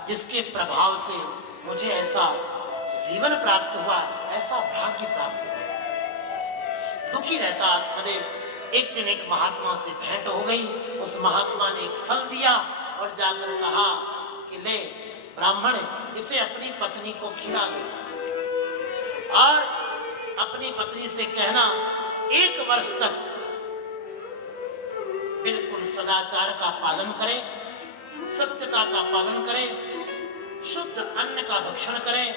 जिसके प्रभाव से मुझे ऐसा जीवन प्राप्त हुआ, ऐसा भाग्य प्राप्त हुआ। दुखी रहता आत्मदेव। एक दिन एक महात्मा से भेंट हो गई। उस महात्मा ने एक फल दिया और जाकर कहा कि ले ब्राह्मण, इसे अपनी पत्नी को खिला देना और अपनी पत्नी से कहना 1 वर्ष तक बिल्कुल सदाचार का पालन करें, सत्यता का पालन करें, शुद्ध अन्न का भक्षण करें,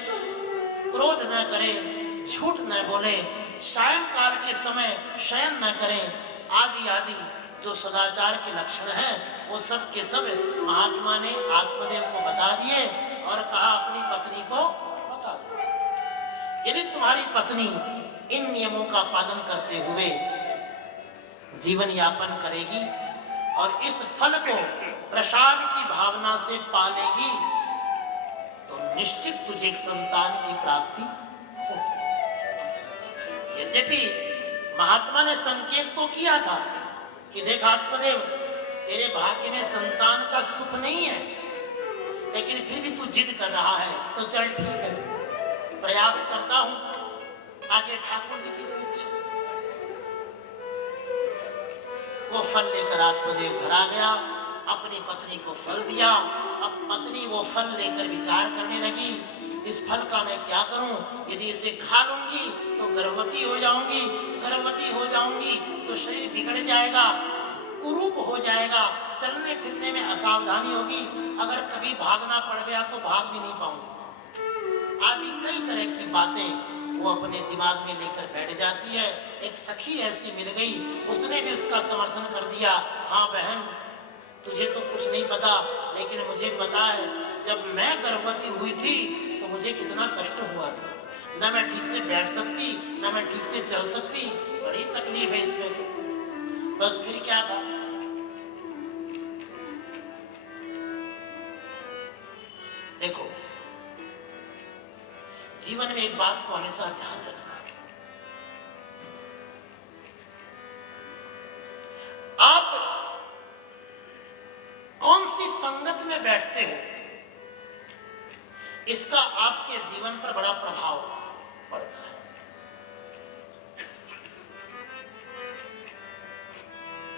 क्रोध न करें, झूठ न बोले, सायंकाल के समय शयन न करें, आदि आदि जो सदाचार के लक्षण हैं वो सब के सब महात्मा ने आत्मदेव को बता दिए और कहा अपनी पत्नी को बता दे। यदि तुम्हारी पत्नी इन नियमों का पालन करते हुए जीवन यापन करेगी और इस फल को प्रसाद की भावना से पालेगी तो निश्चित तुझे एक संतान की प्राप्ति होगी। यद्यपि महात्मा ने संकेत तो किया था कि देख आत्मदेव, तेरे भाग्य में संतान का सुख नहीं है, लेकिन फिर भी तू जिद कर रहा है तो चल ठीक है, प्रयास करता हूं, आगे ठाकुर जी की जो इच्छा। वो फल लेकर आत्मदेव घर आ गया, अपनी पत्नी को फल दिया। अब पत्नी वो फल लेकर विचार करने लगी, इस फल का मैं क्या करूं? यदि इसे खा लूंगी तो गर्भवती हो जाऊंगी, गर्भवती हो जाऊंगी तो शरीर बिगड़ जाएगा, कुरूप हो जाएगा, चलने फिरने में असावधानी होगी, अगर कभी भागना पड़ गया तो भाग भी नहीं पाऊंगी, आदि कई तरह की बातें वो अपने दिमाग में लेकर बैठ जाती है। एक सखी ऐसी मिल गई, उसने भी उसका समर्थन कर दिया। हाँ बहन, तुझे तो कुछ नहीं पता, लेकिन मुझे पता है जब मैं गर्भवती हुई थी तो मुझे कितना कष्ट हुआ था, न मैं ठीक से बैठ सकती, न मैं ठीक से चल सकती, बड़ी तकलीफ है इसमें तो। बस फिर क्या था, देखो जीवन में एक बात को हमेशा ध्यान रखना है, आप कौन सी संगत में बैठते हो इसका आपके जीवन पर बड़ा प्रभाव पड़ता है।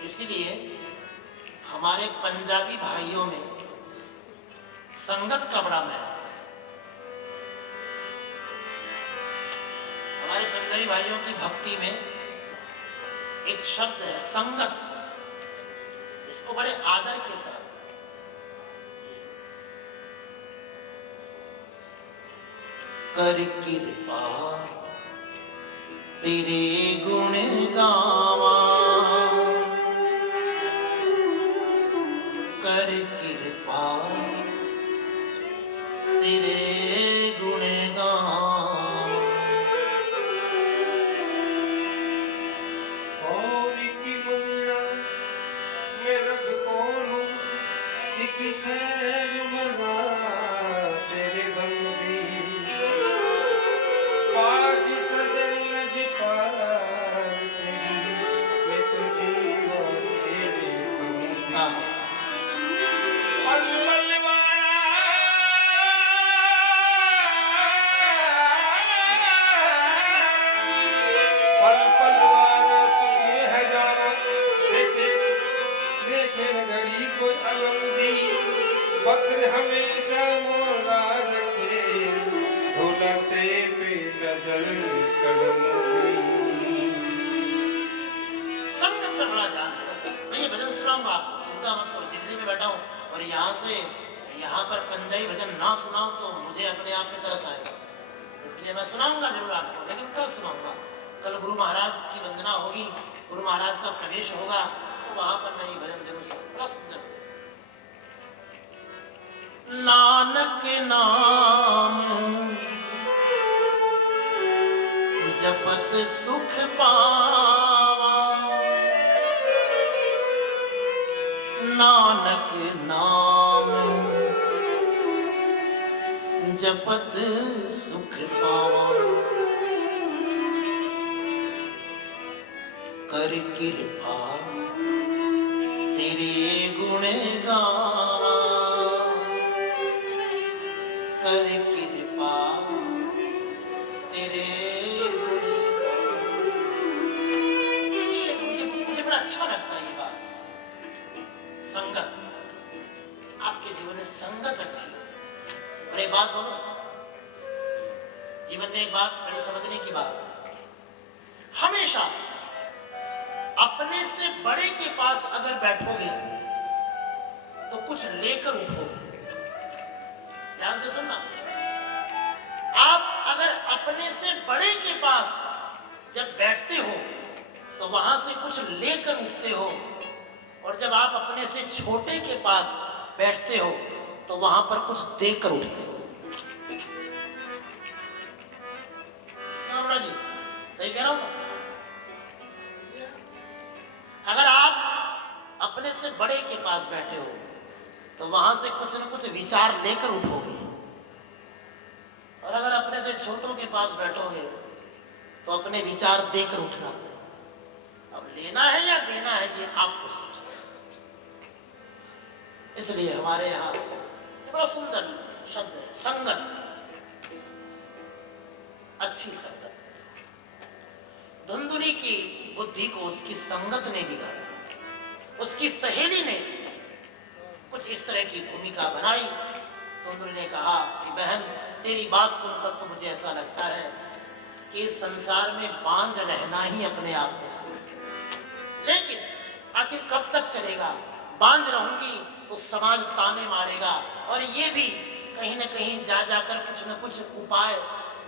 इसीलिए हमारे पंजाबी भाइयों में संगत का बड़ा महत्व है। हमारे पंजाबी भाइयों की भक्ति में एक शब्द है संगत, इसको बड़े आदर के साथ कर कृपा तेरे गुण गावा, कर कृपा तेरे गुण गावा। और की मंगला मेरठ कोलू की खैर मना तेरे बंदी बाज सजन जी पार तेरी मैं तो जीवा तेरे बंदी। हाँ, पल पल वाला सुख है जाना देखे देखे घड़ी कोई अलंदी बद्र हमेशा मोला रखे ढोलते पे नजर करूंगी। संगत पर बड़ा ध्यान रखना। मैं ये भजन सुनाऊंगा आपको, चिंता मत करो, दिल्ली में बैठा हूं और यहाँ से यहाँ पर पंजाबी भजन ना सुनाऊं तो मुझे अपने आप में तरस आएगा, इसलिए मैं सुनाऊंगा जरूर आपको, लेकिन कल सुनाऊंगा। कल गुरु महाराज की वंदना होगी, गुरु महाराज का प्रवेश होगा, तो वहां पर मैं ये भजन जरूर सुनाऊंगा। बड़ा सुंदर। नानक नाम जपत सुख पावा, नानक नाम जपत सुख पावा, कर कृपा तेरे गुण गावा, कर कृपा तेरे गुण गावा। मुझे बड़ा अच्छा लगता है ये बात। संगत, आपके जीवन में संगत अच्छी है। और एक बात बोलो, जीवन में एक बात बड़ी समझने की बात है, हमेशा अपने से बड़े के पास अगर बैठोगे तो कुछ लेकर उठोगे। ध्यान से सुनना, आप अगर अपने से बड़े के पास जब बैठते हो तो वहां से कुछ लेकर उठते हो, और जब आप अपने से छोटे के पास बैठते हो तो वहां पर कुछ देकर उठते हो। जी सही कह रहा हूं? अगर आप अपने से बड़े के पास बैठे हो तो वहां से कुछ न कुछ विचार लेकर उठोगे, और अगर अपने से छोटों के पास बैठोगे तो अपने विचार देकर उठना पड़ेगा। अब लेना है या देना है ये आपको सोचना। इसलिए हमारे यहाँ ये बड़ा सुंदर शब्द है, संगत, अच्छी संगत। धुंधुनी की बुद्धि को उसकी संगत ने बिगाड़ा, उसकी सहेली ने कुछ इस तरह की भूमिका बनाई। धुंधुनी ने कहा कि बहन, तेरी बात सुनकर तो मुझे ऐसा लगता है कि इस संसार में बांझ रहना ही अपने आप में सुख है। लेकिन आखिर कब तक चलेगा? बांझ रहूंगी तो समाज ताने मारेगा, और ये भी कहीं न कहीं जा जाकर कुछ न कुछ उपाय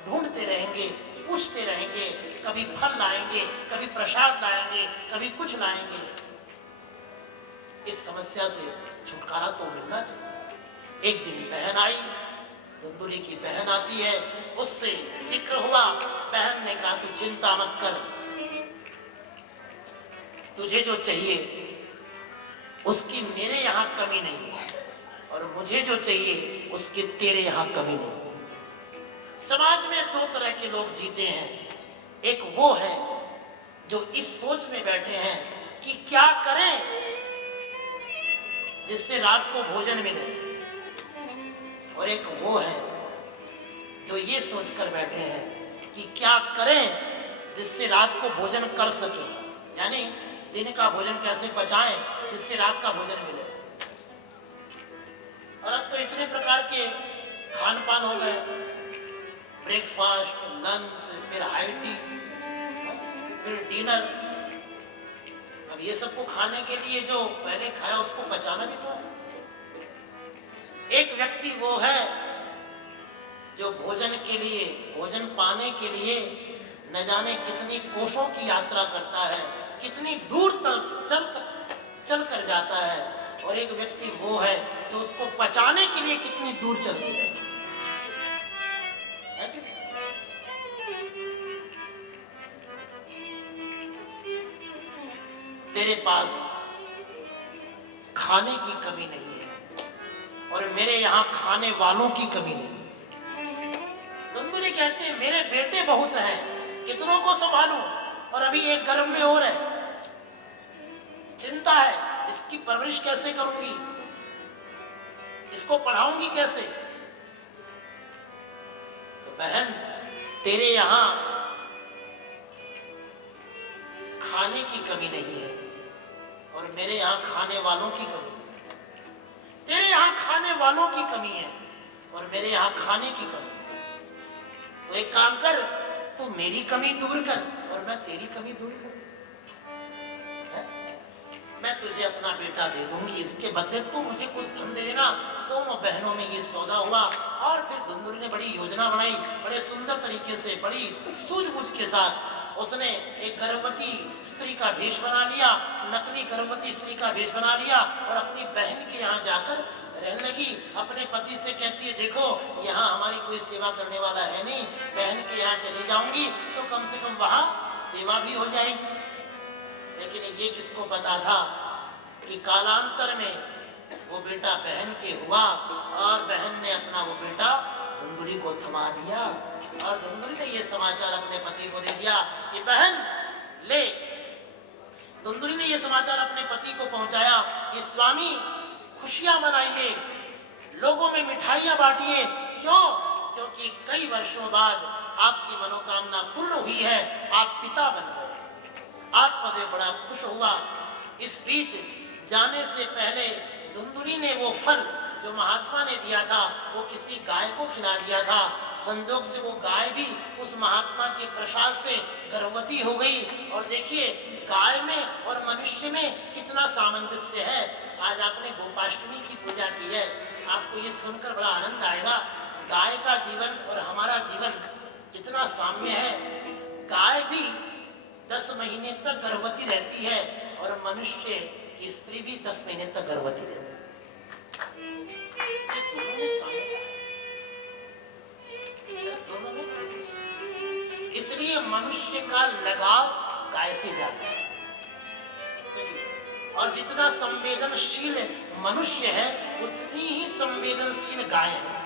ढूंढते रहेंगे, पूछते रहेंगे, कभी फल लाएंगे, कभी प्रसाद लाएंगे, कभी कुछ लाएंगे। इस समस्या से छुटकारा तो मिलना चाहिए। एक दिन बहन आई, धुंधुनी की बहन आती है, उससे जिक्र हुआ। बहन ने कहा, तू चिंता मत कर, तुझे जो चाहिए उसकी मेरे यहाँ कमी नहीं है, और मुझे जो चाहिए उसकी तेरे यहाँ कमी नहीं है। समाज में दो तरह के लोग जीते हैं। एक वो है जो इस सोच में बैठे हैं कि क्या करें जिससे रात को भोजन मिले, और एक वो है जो ये सोचकर बैठे हैं कि क्या करें जिससे रात को भोजन कर सके, यानी दिन का भोजन कैसे पचाएं जिससे रात का भोजन मिले। और अब तो इतने प्रकार के खान पान हो गए, ब्रेकफास्ट, लंच, फिर हाई टी, फिर डिनर। अब ये सबको खाने के लिए जो पहले खाया उसको पचाना भी तो है। एक व्यक्ति वो है जो भोजन के लिए, भोजन पाने के लिए न जाने कितनी कोसों की यात्रा करता है, कितनी दूर तक चल कर जाता है, और एक व्यक्ति वो है जो उसको पचाने के लिए कितनी दूर चल के जाता है कि नहीं? तेरे पास खाने की कमी नहीं है, और मेरे यहाँ खाने वालों की कमी नहीं है। धुंधुनी कहते हैं, मेरे बेटे बहुत हैं, कितनों को संभालूं, और अभी एक गर्भ में और है, चिंता है, इसकी परवरिश कैसे करूंगी, इसको पढ़ाऊंगी कैसे। तो बहन, तेरे यहां खाने की कमी नहीं है, और मेरे यहां खाने वालों की कमी नहीं है। तेरे यहां खाने वालों की कमी है, और मेरे यहां खाने की कमी है। तो एक काम कर, तू मेरी कमी दूर कर और मैं तेरी कमी दूर कर। मैं तुझे अपना बेटा दे दूंगी, इसके बदले तू मुझे कुछ धन दे देना। दोनों बहनों में ये सौदा हुआ और फिर धुंधुली ने बड़ी योजना बनाई, बड़े सुंदर तरीके से, बड़ी सूझबूझ के साथ उसने एक गर्भवती स्त्री का भेष बना लिया, नकली गर्भवती स्त्री का भेष बना लिया और अपनी बहन के यहाँ जाकर रहने लगी। अपने पति से कहती है, देखो यहाँ हमारी कोई सेवा करने वाला है नहीं, बहन के यहाँ चली जाऊंगी तो कम से कम वहां सेवा भी हो जाएगी। लेकिन ये किसको पता था कि कालांतर में वो बेटा बहन के हुआ और बहन ने अपना वो बेटा धुंधुली को थमा दिया और धुंधुली ने ये समाचार अपने पति को दे दिया कि बहन ले। धुंधुली ने ये समाचार अपने पति को पहुंचाया कि स्वामी खुशियां मनाइए, लोगों में मिठाइयां बांटिए। क्यों? क्योंकि कई वर्षों बाद आपकी मनोकामना पूर्ण हुई है, आप पिता बन गए। आत्मदेव बड़ा खुश हुआ। इस बीच जाने से पहले धुंधुली ने वो फल जो महात्मा ने दिया था वो किसी गाय को खिला दिया था। संजोग से वो गाय भी उस महात्मा के प्रसाद से गर्भवती हो गई। और देखिए गाय में और मनुष्य में कितना सामंजस्य है। आज आपने गोपाष्टमी की पूजा की है, आपको ये सुनकर बड़ा आनंद आएगा। गाय का जीवन और हमारा जीवन कितना साम्य है। गाय भी 10 महीने तक गर्भवती रहती है और मनुष्य की स्त्री भी 10 महीने तक गर्भवती रहती है। ये दोनों में साम्यता है, दोनों में। इसलिए मनुष्य का लगाव गाय से ज्यादा है। और जितना संवेदनशील मनुष्य है उतनी ही संवेदनशील गाय है।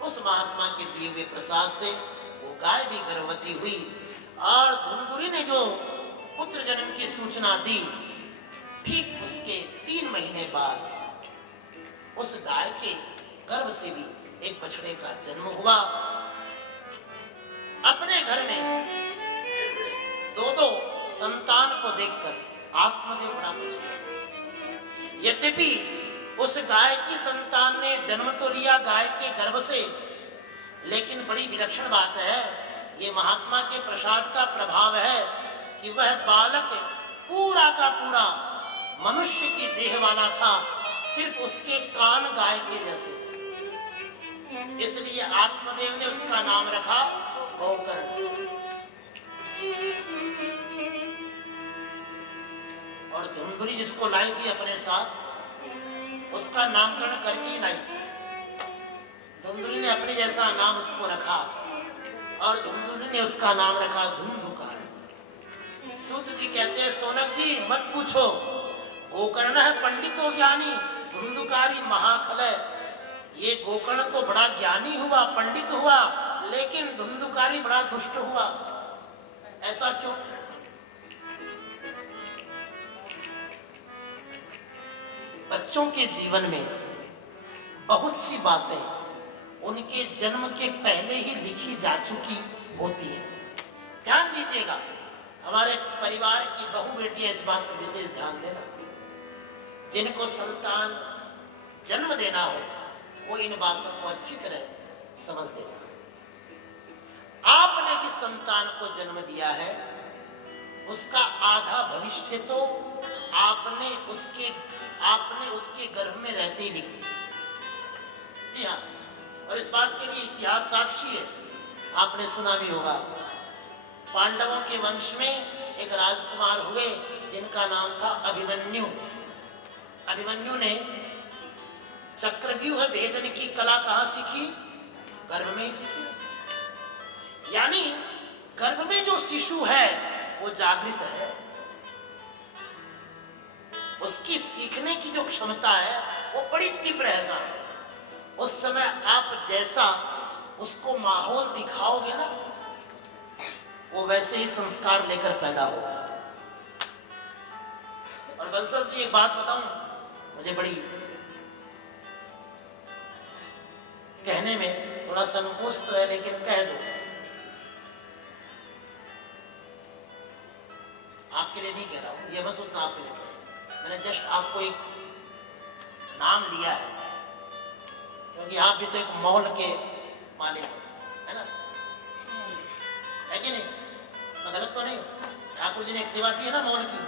उस महात्मा के दिए हुए प्रसाद से वो गाय भी गर्भवती हुई और धुंधुली ने जो पुत्र जन्म की सूचना दी, ठीक उसके 3 महीने बाद उस गाय के गर्भ से भी एक बछड़े का जन्म हुआ। अपने घर में 2-2 संतान को देखकर आत्मदेव बड़ा प्रसन्न हुआ। यद्यपि उस गाय की संतान ने जन्म तो लिया गाय के गर्भ से, लेकिन बड़ी विलक्षण बात है, ये महात्मा के प्रसाद का प्रभाव है कि वह बालक पूरा का पूरा मनुष्य की देह वाला था, सिर्फ उसके कान गाय के जैसे थे। इसलिए आत्मदेव ने उसका नाम रखा गोकर्ण। और धुंधुली जिसको लाई थी अपने साथ, उसका नामकरण करके ही लाई थी। धुंधुली ने अपने जैसा नाम उसको रखा और धुंधुली ने उसका नाम रखा धुंधुकारी। सूत जी कहते हैं, सोनक जी मत पूछो, गोकर्ण है पंडितो ज्ञानी, धुंधुकारी महाखल है। ये गोकर्ण तो बड़ा ज्ञानी हुआ, पंडित हुआ, लेकिन धुंधुकारी बड़ा दुष्ट हुआ। ऐसा क्यों? बच्चों के जीवन में बहुत सी बातें उनके जन्म के पहले ही लिखी जा चुकी होती हैं। ध्यान दीजिएगा, हमारे परिवार की बहू बेटियां इस बात पर विशेष ध्यान देना। जिनको संतान जन्म देना हो वो इन बातों को अच्छी तरह समझ लेना। आपने जिस संतान को जन्म दिया है उसका आधा भविष्य तो आपने उसके गर्भ में रहते ही लिख दिया। जी हाँ, और इस बात के लिए इतिहास साक्षी है। आपने सुना भी होगा, पांडवों के वंश में एक राजकुमार हुए जिनका नाम था अभिमन्यु। अभिमन्यु ने चक्रव्यूह भेदन की कला कहां सीखी? गर्भ में ही सीखी। यानी गर्भ में जो शिशु है वो जागृत है, उसकी सीखने की जो क्षमता है वो बड़ी तीव्र है साहब। उस समय आप जैसा उसको माहौल दिखाओगे ना, वो वैसे ही संस्कार लेकर पैदा होगा। और बंसल से एक बात बताऊं, मुझे बड़ी कहने में थोड़ा संकोच तो है, लेकिन कह दो। आपके लिए नहीं कह रहा हूं, ये बस उतना आपके लिए कह रहा हूं। मैंने जस्ट आपको एक नाम लिया है, क्योंकि आप भी तो एक मॉल के मालिक है ना, है कि नहीं? मैं गलत तो नहीं? ठाकुर जी ने एक सेवा दी है ना मॉल की,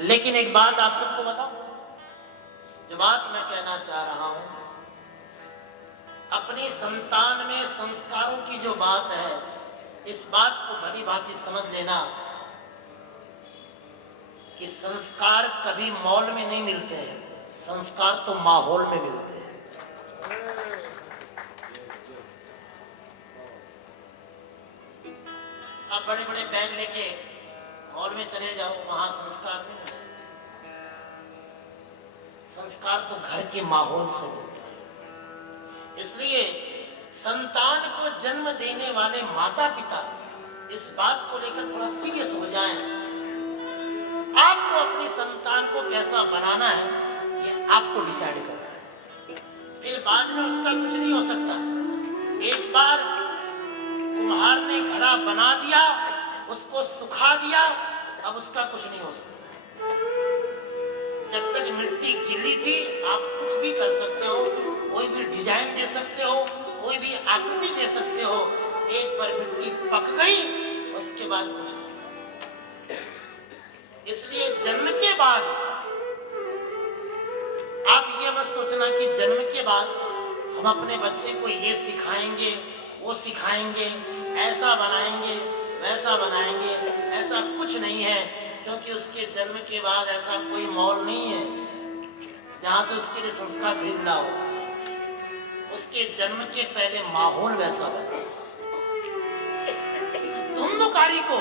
लेकिन एक बात आप सबको बताऊं, जो बात मैं कहना चाह रहा हूं, अपनी संतान में संस्कारों की जो बात है, इस बात को भली भांति समझ लेना कि संस्कार कभी मॉल में नहीं मिलते हैं, संस्कार तो माहौल में मिलते हैं। आप बड़े बड़े बैग लेके मॉल में चले जाओ, वहां संस्कार नहीं मिलते। संस्कार तो घर के माहौल से मिलता है। इसलिए संतान को जन्म देने वाले माता पिता इस बात को लेकर थोड़ा सीरियस हो जाएं। आपको अपनी संतान को कैसा बनाना है, ये आपको डिसाइड करना है। फिर बाद में उसका कुछ नहीं हो सकता। एक बार कुम्हार ने घड़ा बना दिया, उसको सुखा दिया, अब उसका कुछ नहीं हो सकता। जब तक मिट्टी गीली थी, आप कुछ भी कर सकते हो, कोई भी डिजाइन दे सकते हो, कोई भी आकृति दे सकते हो। एक बार मिट्टी पक गई, उसके बाद कुछ नहीं। इसलिए जन्म के बाद आप ये मत सोचना कि जन्म के बाद हम अपने बच्चे को ये सिखाएंगे, वो सिखाएंगे, ऐसा बनाएंगे, वैसा बनाएंगे। ऐसा कुछ नहीं है, क्योंकि उसके जन्म के बाद ऐसा कोई मॉल नहीं है जहां से उसके लिए संस्कार खरीद लाओ। उसके जन्म के पहले माहौल वैसा बना। धुंधुकारी को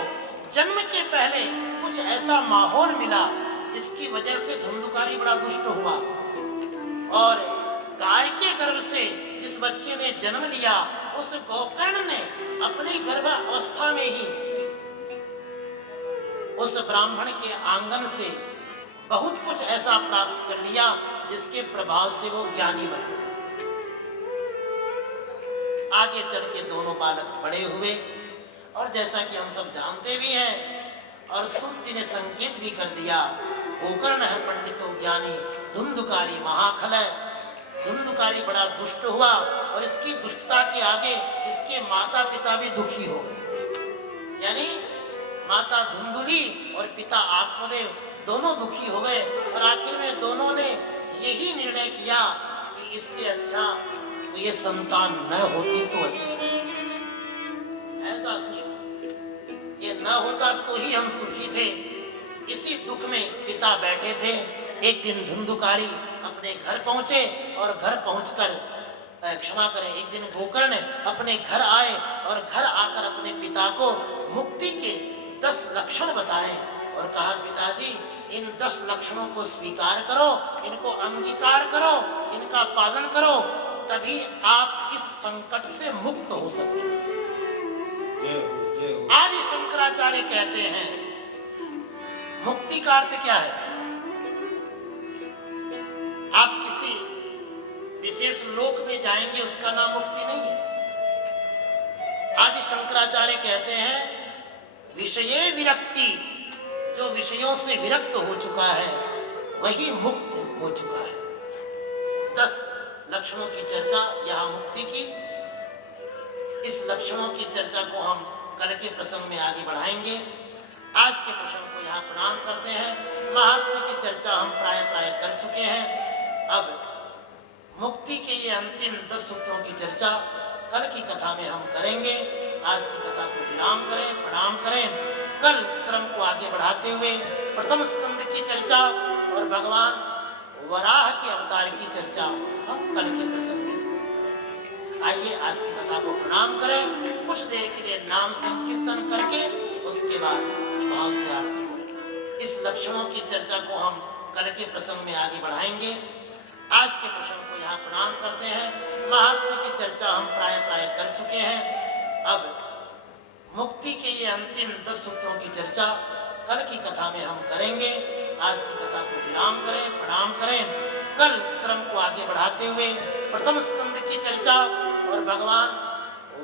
जन्म के पहले कुछ ऐसा माहौल मिला जिसकी वजह से धुंधुकारी बड़ा दुष्ट हुआ, और गाय के गर्भ से जिस बच्चे ने जन्म लिया, उस गोकर्ण ने अपनी गर्भ अवस्था में ही उस ब्राह्मण के आंगन से बहुत कुछ ऐसा प्राप्त कर लिया जिसके प्रभाव से वो ज्ञानी बन गया। आगे चल के दोनों बालक बड़े हुए, और जैसा कि हम सब जानते भी हैं, और सूत जी ने संकेत भी कर दिया, गोकर्ण है पंडितो ज्ञानी, धुंधुकारी महाखल है। धुंधुकारी बड़ा दुष्ट हुआ, और इसकी दुष्टता के आगे इसके माता पिता भी दुखी हो गए। यानी माता धुंधुली और पिता आत्मदेव दोनों दुखी हो गए, और आखिर में दोनों ने यही निर्णय किया कि इससे अच्छा तो ये संतान न होती तो अच्छा। ऐसा ये न होता तो ही हम सुखी थे। इसी दुख में पिता बैठे थे। एक दिन धुंधुकारी अपने घर पहुंचे, और घर पहुंचकर क्षमा करें, एक दिन गोकर्ण अपने घर आए, और घर आकर अपने पिता को मुक्ति के 10 लक्षण बताए, और कहा, पिताजी इन 10 लक्षणों को स्वीकार करो, इनको अंगीकार करो, इनका पालन करो, तभी आप इस संकट से मुक्त हो सकते हैं। आदि शंकराचार्य कहते हैं, मुक्ति का अर्थ क्या है? आप किसी विशेष लोक में जाएंगे, उसका नाम मुक्ति नहीं है। आदि शंकराचार्य कहते हैं, विषये विरक्ति, जो विषयों से विरक्त हो चुका है वही मुक्त हो चुका है। 10 लक्षणों की चर्चा यहाँ मुक्ति की। इस लक्षणों की चर्चा को हम कल के प्रसंग में आगे बढ़ाएंगे। आज के प्रसंग को यहाँ प्रणाम करते हैं। महात्मा की चर्चा हम प्राय कर चुके हैं। अब मुक्ति के ये अंतिम 10 सूत्रों की चर्चा कल की कथा में हम करेंगे। आज की कथा को विराम करें, प्रणाम करें। कल क्रम को आगे बढ़ाते हुए प्रथम स्कंद की चर्चा और भगवान वराह के अवतार की चर्चा हम कल के प्रसंग में करेंगे। आइए आज की कथा को प्रणाम करें। कुछ देर के लिए नाम संकीर्तन करके उसके बाद भाव से आरती करें। इस लक्षणों की चर्चा को हम कल के प्रसंग में आगे बढ़ाएंगे। आज के प्रसंग को यहाँ प्रणाम करते हैं। महात्मा की चर्चा हम प्राय कर चुके हैं। अब मुक्ति के ये अंतिम 10 सूत्रों की चर्चा कल की कथा में हम करेंगे। आज की कथा को विराम करें, प्रणाम करें। कल क्रम को आगे बढ़ाते हुए प्रथम स्कंद की चर्चा और भगवान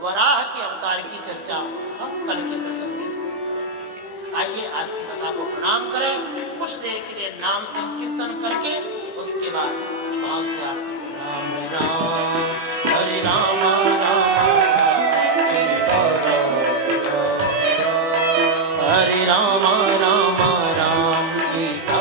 वराह के अवतार की चर्चा हम कल के प्रसंग में करेंगे। आइए आज की कथा को प्रणाम करें। कुछ देर के लिए नाम संकीर्तन करके उसके बाद भाव से आरती करें। राम राम हरे राम राम हरे राम राम राम सीता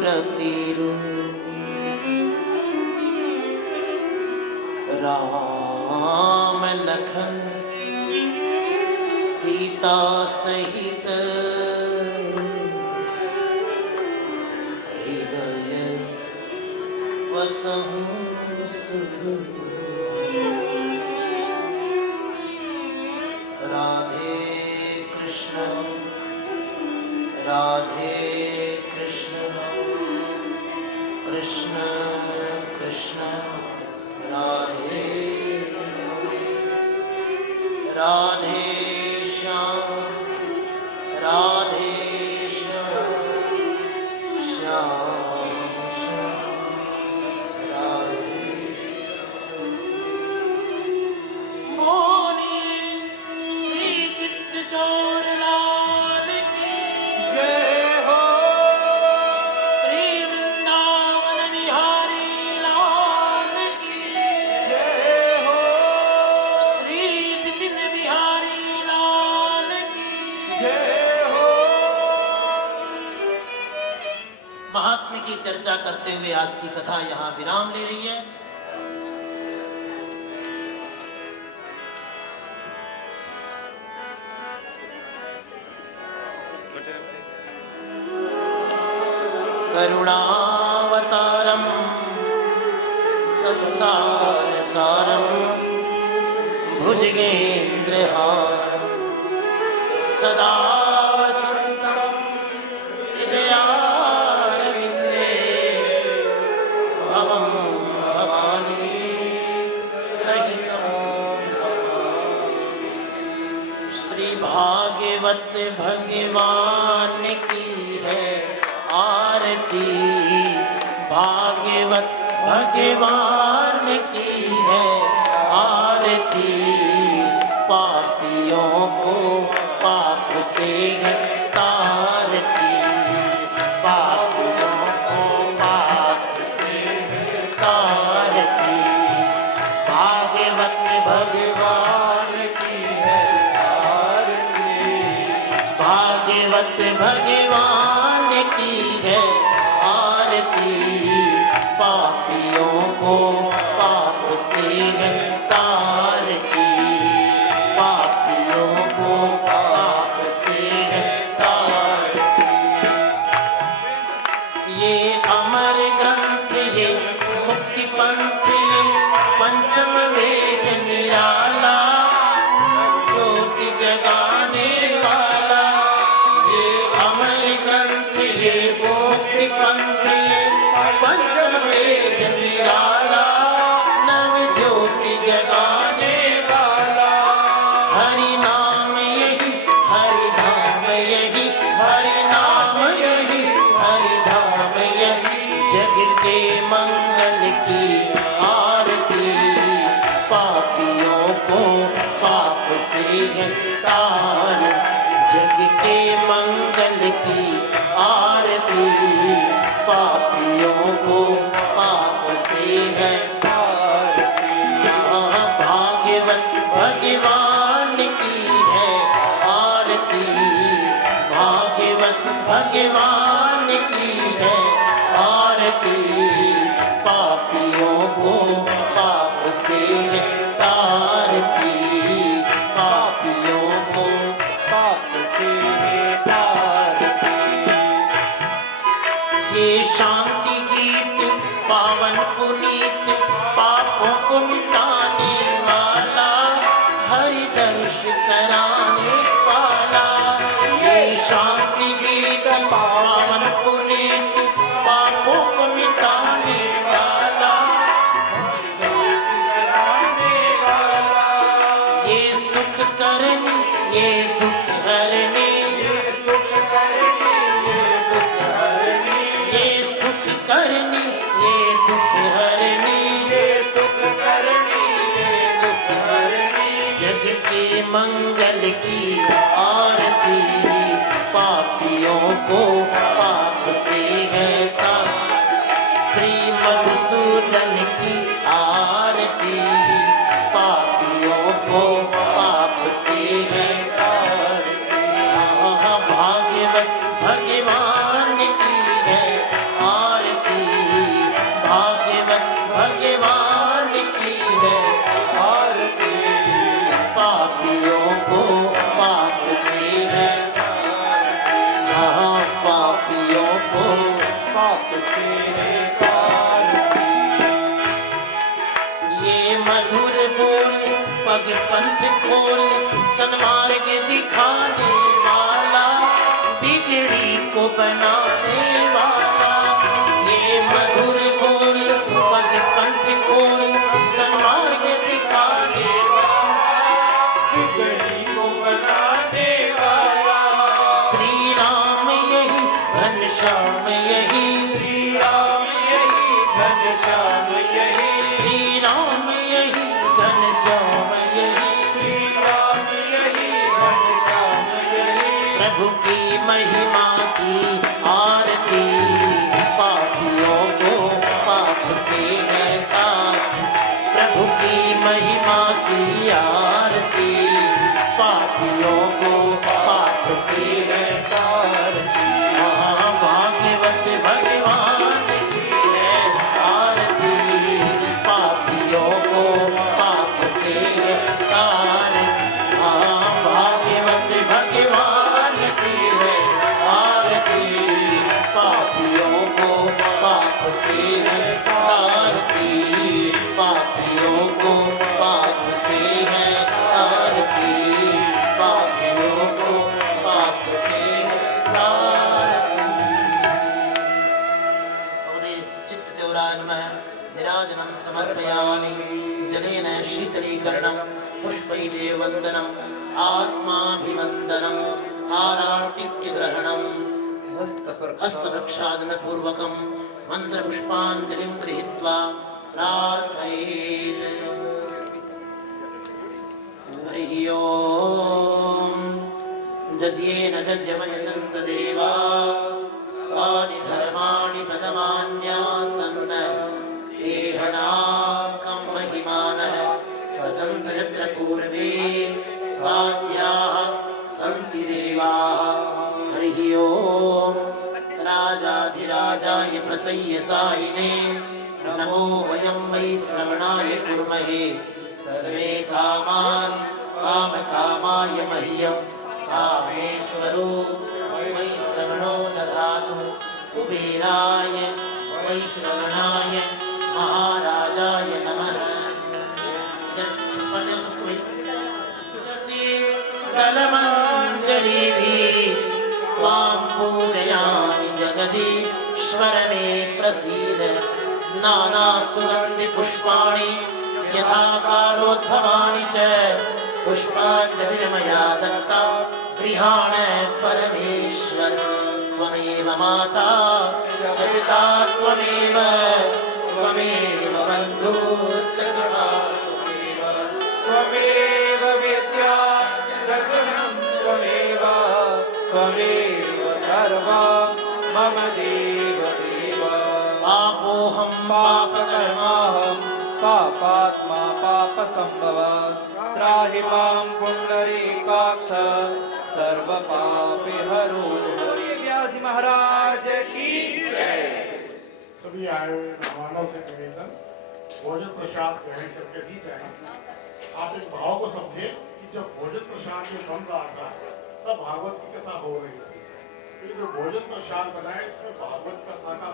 मूरति रूप राम लखन सीता सहित हृदय वसहु सुख। राधे कृष्ण राधे कृष्ण कृष्ण कृष्ण राधे राधे श्याम राधे श्याम श्याम श्याम राधे। बोली श्री चित्तचोर लाल की जय हो। श्री वृंदावन बिहारी लाल की जय हो। श्री विपिन बिहारी लाल की जय हो। महात्म्य की चर्चा करते हुए आज की कथा यहाँ विराम ले रही है। करुणावतारम संसार सारम भुजगेन्द्रहारम सदा वसन्तं हृदयारविन्दे भवं भवानी सहितं। श्री भागवत भगवान की है आरती, भागवत भगवान की है आरती। पापियों को पाप से है तारती, पापियों को पाप से है तारती। भागवत भगवान की है आरती, भागवत भगवान की है आरती। पापियों को पाप से है तारती, पापियों को पाप से है तारती। ये अमर ग्रंथ ये मुक्ति पंथ ये पंचम वेद निराला, ज्योति जगाने वाला। ये अमर ग्रंथ ये मुक्ति पंथ ये पंचम वेद निराला, नव ज्योति जगाने वाला। हरि नाम यही हरि धाम यही, हरि नाम यही हरि धाम यही। जग के मंगल की आरती, पापियों को पाप से है तार। जग के मंगल की आरती, पापियों को पाप से है तार। भागवत भगवान की है आरती, भागवत भगवान की है आरती। पापियों को पाप से है तारती, पापियों को पाप से है तारती। ये शांति गीत पावन पुनीत पापों को मिटाने वाला, हरि दर्श कराने वाला। ये शांति गीत पावन पुनीत पापों को मिटाने वाला, ये सुख करनी ये दुख हरने, ये सुख करनी ये दुख हरने। ये सुख करनी ये दुख हरनी, ये सुख करनी ये दुख हरनी। जग के मंगल की आरती, पापियों को पाप से है तार। श्री मधुसूदन की आरती, पापियों को पाप से है तारती। भागवत भगवान की है पाप से है तारती। ये मधुर बोल पग पंथ खोल सन्मार्ग दिखाने वाला बिगड़ी को बनाने वाला। ये मधुर बोल पग पंथ खोल सन्मार्ग दिखाने बिगड़ी को बनाने वाला। श्री राम यही घनश्याम यही श्री राम यही घनश्याम यही। श्री राम यही घनश्याम यही श्री राम यही घनश्याम यही। प्रभु की महिमा की आरती पापियों को पाप से है तार। प्रभु की महिमा की आरती पापियों को पाप से है तारती। हाँ, भाग्यवत भगवान की है आरती पापियों को पाप से है तार। हाँ, भाग्यवत भगवान की है आरती पापियों को पाप से है तारती। पापियों को पाप से है तारती। पापियों को पाप से है तारती। भगवते चित्तचौरान्मः निराजनं समर्पयामि जलेन शीतलीकरणं पुष्पैः वन्दनम् आत्माभिवन्दनम् आरार्तिक्यग्रहणम् हस्तप्रक्षालनपूर्वकं मन्त्रपुष्पाञ्जलिं गृहीत्वा प्रार्थयेत्। हरिः ओम्। जज्येन जज्यमयजन्त देवा स्थानि धर्माणि पदमान्यासन् देहनाकं महिमानः सजन्त यत्र पूर्वे साध्याः सन्ति देवाः। हरिः ओम्। राजाधिराजाय प्रसय्यसायिने नमो वयं वै श्रवणाय कुर्महे सर्वे कामान् कामकामाय मह्यं कामेश्वरो वै श्रवणो दधातु। कुबेराय वै श्रवणाय महाराजाय नमः। तुलसी दलमञ्जरीभिः त्वां पूजयामि जगदीश्वर मे प्रसीद। नानासुगन्धिपुष्पाणि यथा कालोद्भवानि च पुष्पाञ्जलिर्मया दत्ता गृहाण परमेश्वर। त्वमेव माता च पिता त्वमेव त्वमेव बन्धुश्च सखा त्वमेव विद्या जगनं त्वमेव त्वमेव सर्वं मम देव देव। पापोऽहं पापकर्माहं पापात्मा पापसम्भव। त्राहि मां पुण्डरीकाक्ष सर्वपापहरो हरि। व्यास महाराज की जय। सभी आए हुए मेहमानों से निवेदन भोजन प्रसाद ग्रहण करके ही जाए। आप इस भाव को समझे कि जब भोजन प्रसाद में बन रहा था तब भागवत की कथा हो रही थी। ये जो भोजन प्रसाद बना है इसमें भागवत कथा का